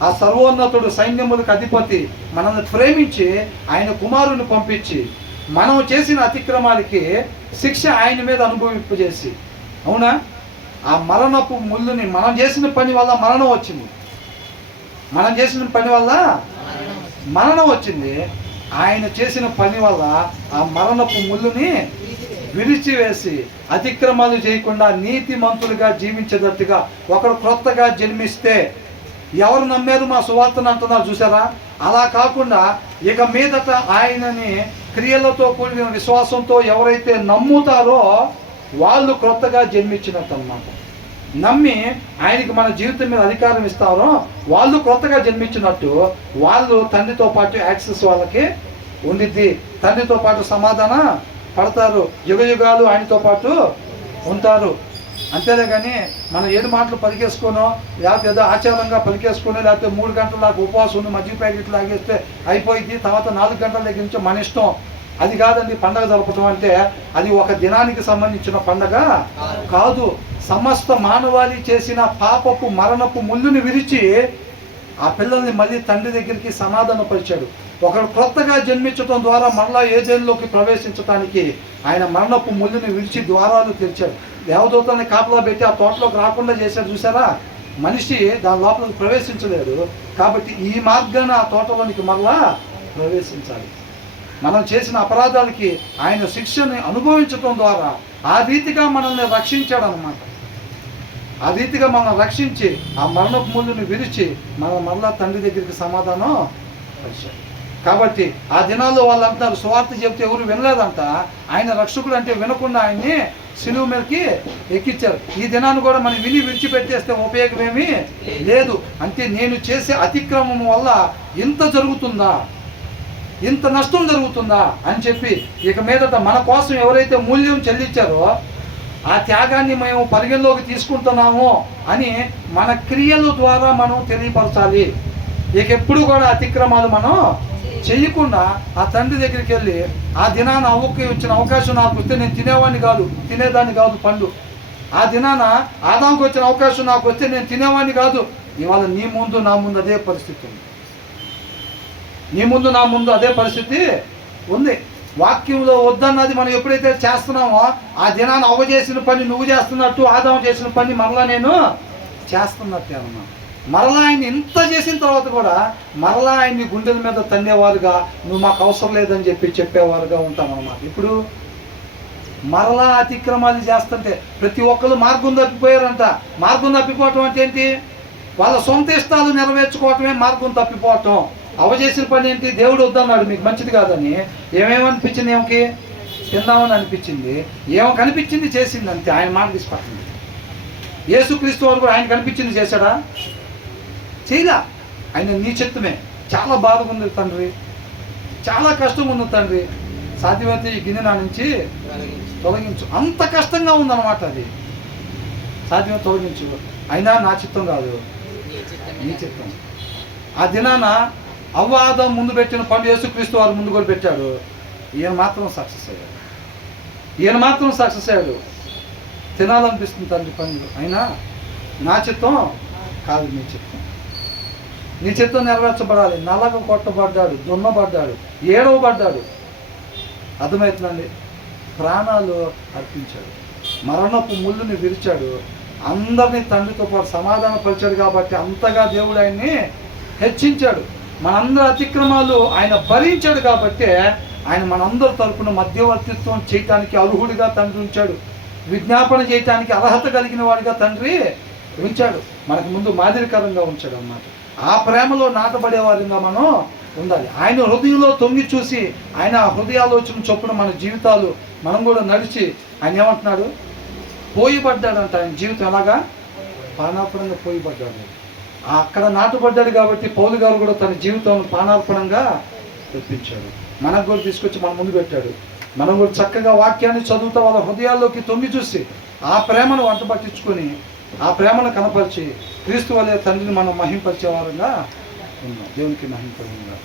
ఆ సర్వోన్నతుడు సైన్యములకు అధిపతి మనల్ని ప్రేమించి ఆయన కుమారుని పంపించి మనం చేసిన అతిక్రమాలకి శిక్ష ఆయన మీద అనుభవింపజేసి, అవునా, ఆ మరణపు ముళ్ళుని మనం చేసిన పని వల్ల మరణం వచ్చింది. మనం చేసిన పని వల్ల మరణం వచ్చింది. ఆయన చేసిన పని వల్ల ఆ మరణపు ముళ్ళుని విరిచివేసి అతిక్రమాలు చేయకుండా నీతిమంతులుగా జీవించేటట్టుగా ఒకడు క్రొత్తగా జన్మిస్తే ఎవరు నమ్మారు మా సువార్తను అంటున్నారు చూసారా? అలా కాకుండా ఇక మీదట ఆయనని క్రియలతో కూడిన విశ్వాసంతో ఎవరైతే నమ్ముతారో వాళ్ళు క్రొత్తగా జన్మించినట్టు అన్నమాట. నమ్మి ఆయనకి మన జీవితం మీద అధికారం ఇస్తారో వాళ్ళు క్రొత్తగా జన్మించినట్టు. వాళ్ళు తండ్రితో పాటు యాక్సెస్ వాళ్ళకి ఉండిద్ది, తండ్రితో పాటు సమాధాన పడతారు, యుగ యుగాలు ఆయనతో పాటు ఉంటారు. అంతేలే కానీ మనం ఏడు మాటలు పలికేసుకోనో లేకపోతే ఏదో ఆచారంగా పలికేసుకొని లేకపోతే 3 గంటల దాకా ఉపవాసం ఉండి మజ్జిగ ప్యాకెట్లు లాగేస్తే అయిపోయింది, తర్వాత 4 గంటల దగ్గర నుంచి మన ఇష్టం. అది కాదండి పండగ జరపటం అంటే. అది ఒక దినానికి సంబంధించిన పండగ కాదు. సమస్త మానవాళి చేసిన పాపపు మరణపు ముళ్ళుని విరిచి ఆ పిల్లల్ని మళ్ళీ తండ్రి దగ్గరికి సమాధానపరిచాడు. ఒకడు క్రొత్తగా జన్మించడం ద్వారా మరలా ఏదేళ్ళలోకి ప్రవేశించడానికి ఆయన మరణపు ముళ్ళుని విరిచి ద్వారాలు తెరిచాడు. దేవదూతల్ని కాపలా పెట్టి ఆ తోటలోకి రాకుండా చేశాడు చూసారా? మనిషి దాని లోపలికి ప్రవేశించలేడు. కాబట్టి ఈ మార్గాన ఆ తోటలోనికి మరలా ప్రవేశించాలి. మనం చేసిన అపరాధాలకి ఆయన శిక్షని అనుభవించడం ద్వారా ఆ రీతిగా మనల్ని రక్షించాడు అన్నమాట. ఆ రీతిగా మనం రక్షించి ఆ మరణపు ముళ్ళుని విరిచి మనం మరలా తండ్రి దగ్గరికి సమాధానం పరిచాడు. కాబట్టి ఆ దినాల్లో వాళ్ళు అంటారు సువార్త చెబితే ఎవరు వినలేదంట. ఆయన రక్షకుడు అంటే వినకుండా ఆయన్ని సిలువ మీదకి ఎక్కించారు. ఈ దినాన్ని కూడా మనం విని విడిచిపెట్టేస్తే ఉపయోగమేమీ లేదు. అంటే నేను చేసే అతిక్రమం వల్ల ఇంత జరుగుతుందా, ఇంత నష్టం జరుగుతుందా అని చెప్పి ఇక మీదట మన కోసం ఎవరైతే మూల్యం చెల్లించారో ఆ త్యాగాన్ని మేము పరిగణలోకి తీసుకుంటున్నాము అని మన క్రియల ద్వారా మనం తెలియపరచాలి. ఇక ఎప్పుడు కూడా అతిక్రమాలు మనం చెయ్యకుండా ఆ తండ్రి దగ్గరికి వెళ్ళి ఆ దినాన అవ్వకి వచ్చిన అవకాశం నాకు వస్తే నేను తినేదాన్ని కాదు పండు. ఆ దినాన ఆదాంకి వచ్చిన అవకాశం నాకు వస్తే నేను తినేవాడిని కాదు. ఇవాళ నీ ముందు నా ముందు అదే పరిస్థితి ఉంది. నీ ముందు నా ముందు అదే పరిస్థితి ఉంది. వాక్యంలో వద్దన్నది మనం ఎప్పుడైతే చేస్తున్నామో ఆ దినాన్ని అవ్వ చేసిన పని నువ్వు చేస్తున్నట్టు, ఆదాము చేసిన పని మరలా నేను చేస్తున్నట్టే అన్నమాట. మరలా ఆయన ఇంత చేసిన తర్వాత కూడా మరలా ఆయన్ని గుండెల మీద తన్నేవారుగా నువ్వు మాకు అవసరం లేదని చెప్పేవారుగా ఉంటామన్నమాట. ఇప్పుడు మరలా అతిక్రమాలు చేస్తుంటే ప్రతి ఒక్కరు మార్గం తప్పిపోయారంట. మార్గం తప్పిపోవటం అంటే ఏంటి? వాళ్ళ సొంత ఇష్టాలు నెరవేర్చుకోవటమే మార్గం తప్పిపోవటం. అవ చేసిన పని ఏంటి? దేవుడు వద్దన్నాడు మీకు మంచిది కాదని. ఏమేమనిపించింది? ఏమకి తిందామని అనిపించింది, ఏమో కనిపించింది చేసింది అంతే. ఆయన మాట తీసుకొచ్చింది. యేసుక్రీస్తు వారు కూడా ఆయన కనిపించింది చేశాడా? చేయలా. ఆయన నీ చిత్తమే. చాలా బాధగా ఉంది తండ్రి, చాలా కష్టంగా ఉంది తండ్రి, సాధ్యమైతే ఈ గిన్నె నా నుంచి తొలగించు. అంత కష్టంగా ఉందన్నమాట. అది సాధ్యమే తొలగించు. అయినా నా చిత్తం కాదు, నీ చిత్తం. ఆ దినాన అవ్వ ఆదాము ముందు పెట్టిన పండు యేసుక్రీస్తు వారు ముందు కూడా పెట్టాడు. ఈయన మాత్రం సక్సెస్ అయ్యాడు. తినాలనిపిస్తుంది తండ్రి పండు, అయినా నా చిత్తం కాదు, నీ చిత్తం నెరవేర్చబడాలి. నలగ కొట్టబడ్డాడు, దున్నబడ్డాడు, ఏడవబడ్డాడు. అర్థమవుతుందండి? ప్రాణాలు అర్పించాడు, మరణపు ముళ్ళుని విరిచాడు, అందరినీ తండ్రితో పాటు సమాధానపరిచాడు. కాబట్టి అంతగా దేవుడు ఆయన్ని హెచ్చించాడు. మనందరి అతిక్రమాలు ఆయన భరించాడు. కాబట్టి ఆయన మనందరి తరపున మధ్యవర్తిత్వం చేయటానికి అర్హుడిగా తండ్రి ఉంచాడు. విజ్ఞాపన చేయటానికి అర్హత కలిగిన వాడిగా తండ్రి ఉంచాడు. మనకు ముందు మాదిరికరంగా ఉంచాడు అన్నమాట. ఆ ప్రేమలో నాటబడేవారిగా మనం ఉండాలి. ఆయన హృదయంలో తొంగి చూసి ఆయన హృదయాలోచన చొప్పున మన జీవితాలు మనం కూడా నడిచి ఆయన ఏమంటున్నాడు? పోయిపడ్డాడంట. ఆయన జీవితం ఎలాగా? పానార్పణంగా పోయిపడ్డాడు. అక్కడ నాటుపడ్డాడు. కాబట్టి పౌలు గారు కూడా తన జీవితం పానార్పణంగా తెప్పించాడు. మనకు కూడా తీసుకొచ్చి మన ముందు పెట్టాడు. మనం కూడా చక్కగా వాక్యాన్ని చదువుతా వాళ్ళ హృదయాల్లోకి తొంగి చూసి ఆ ప్రేమను వంట పట్టించుకొని ఆ ప్రేమను కనపరిచి క్రీస్తు వలె తండ్రిని మనం మహింపరిచేవారుగా ఉన్నాం. దేవునికి మహింపరంగా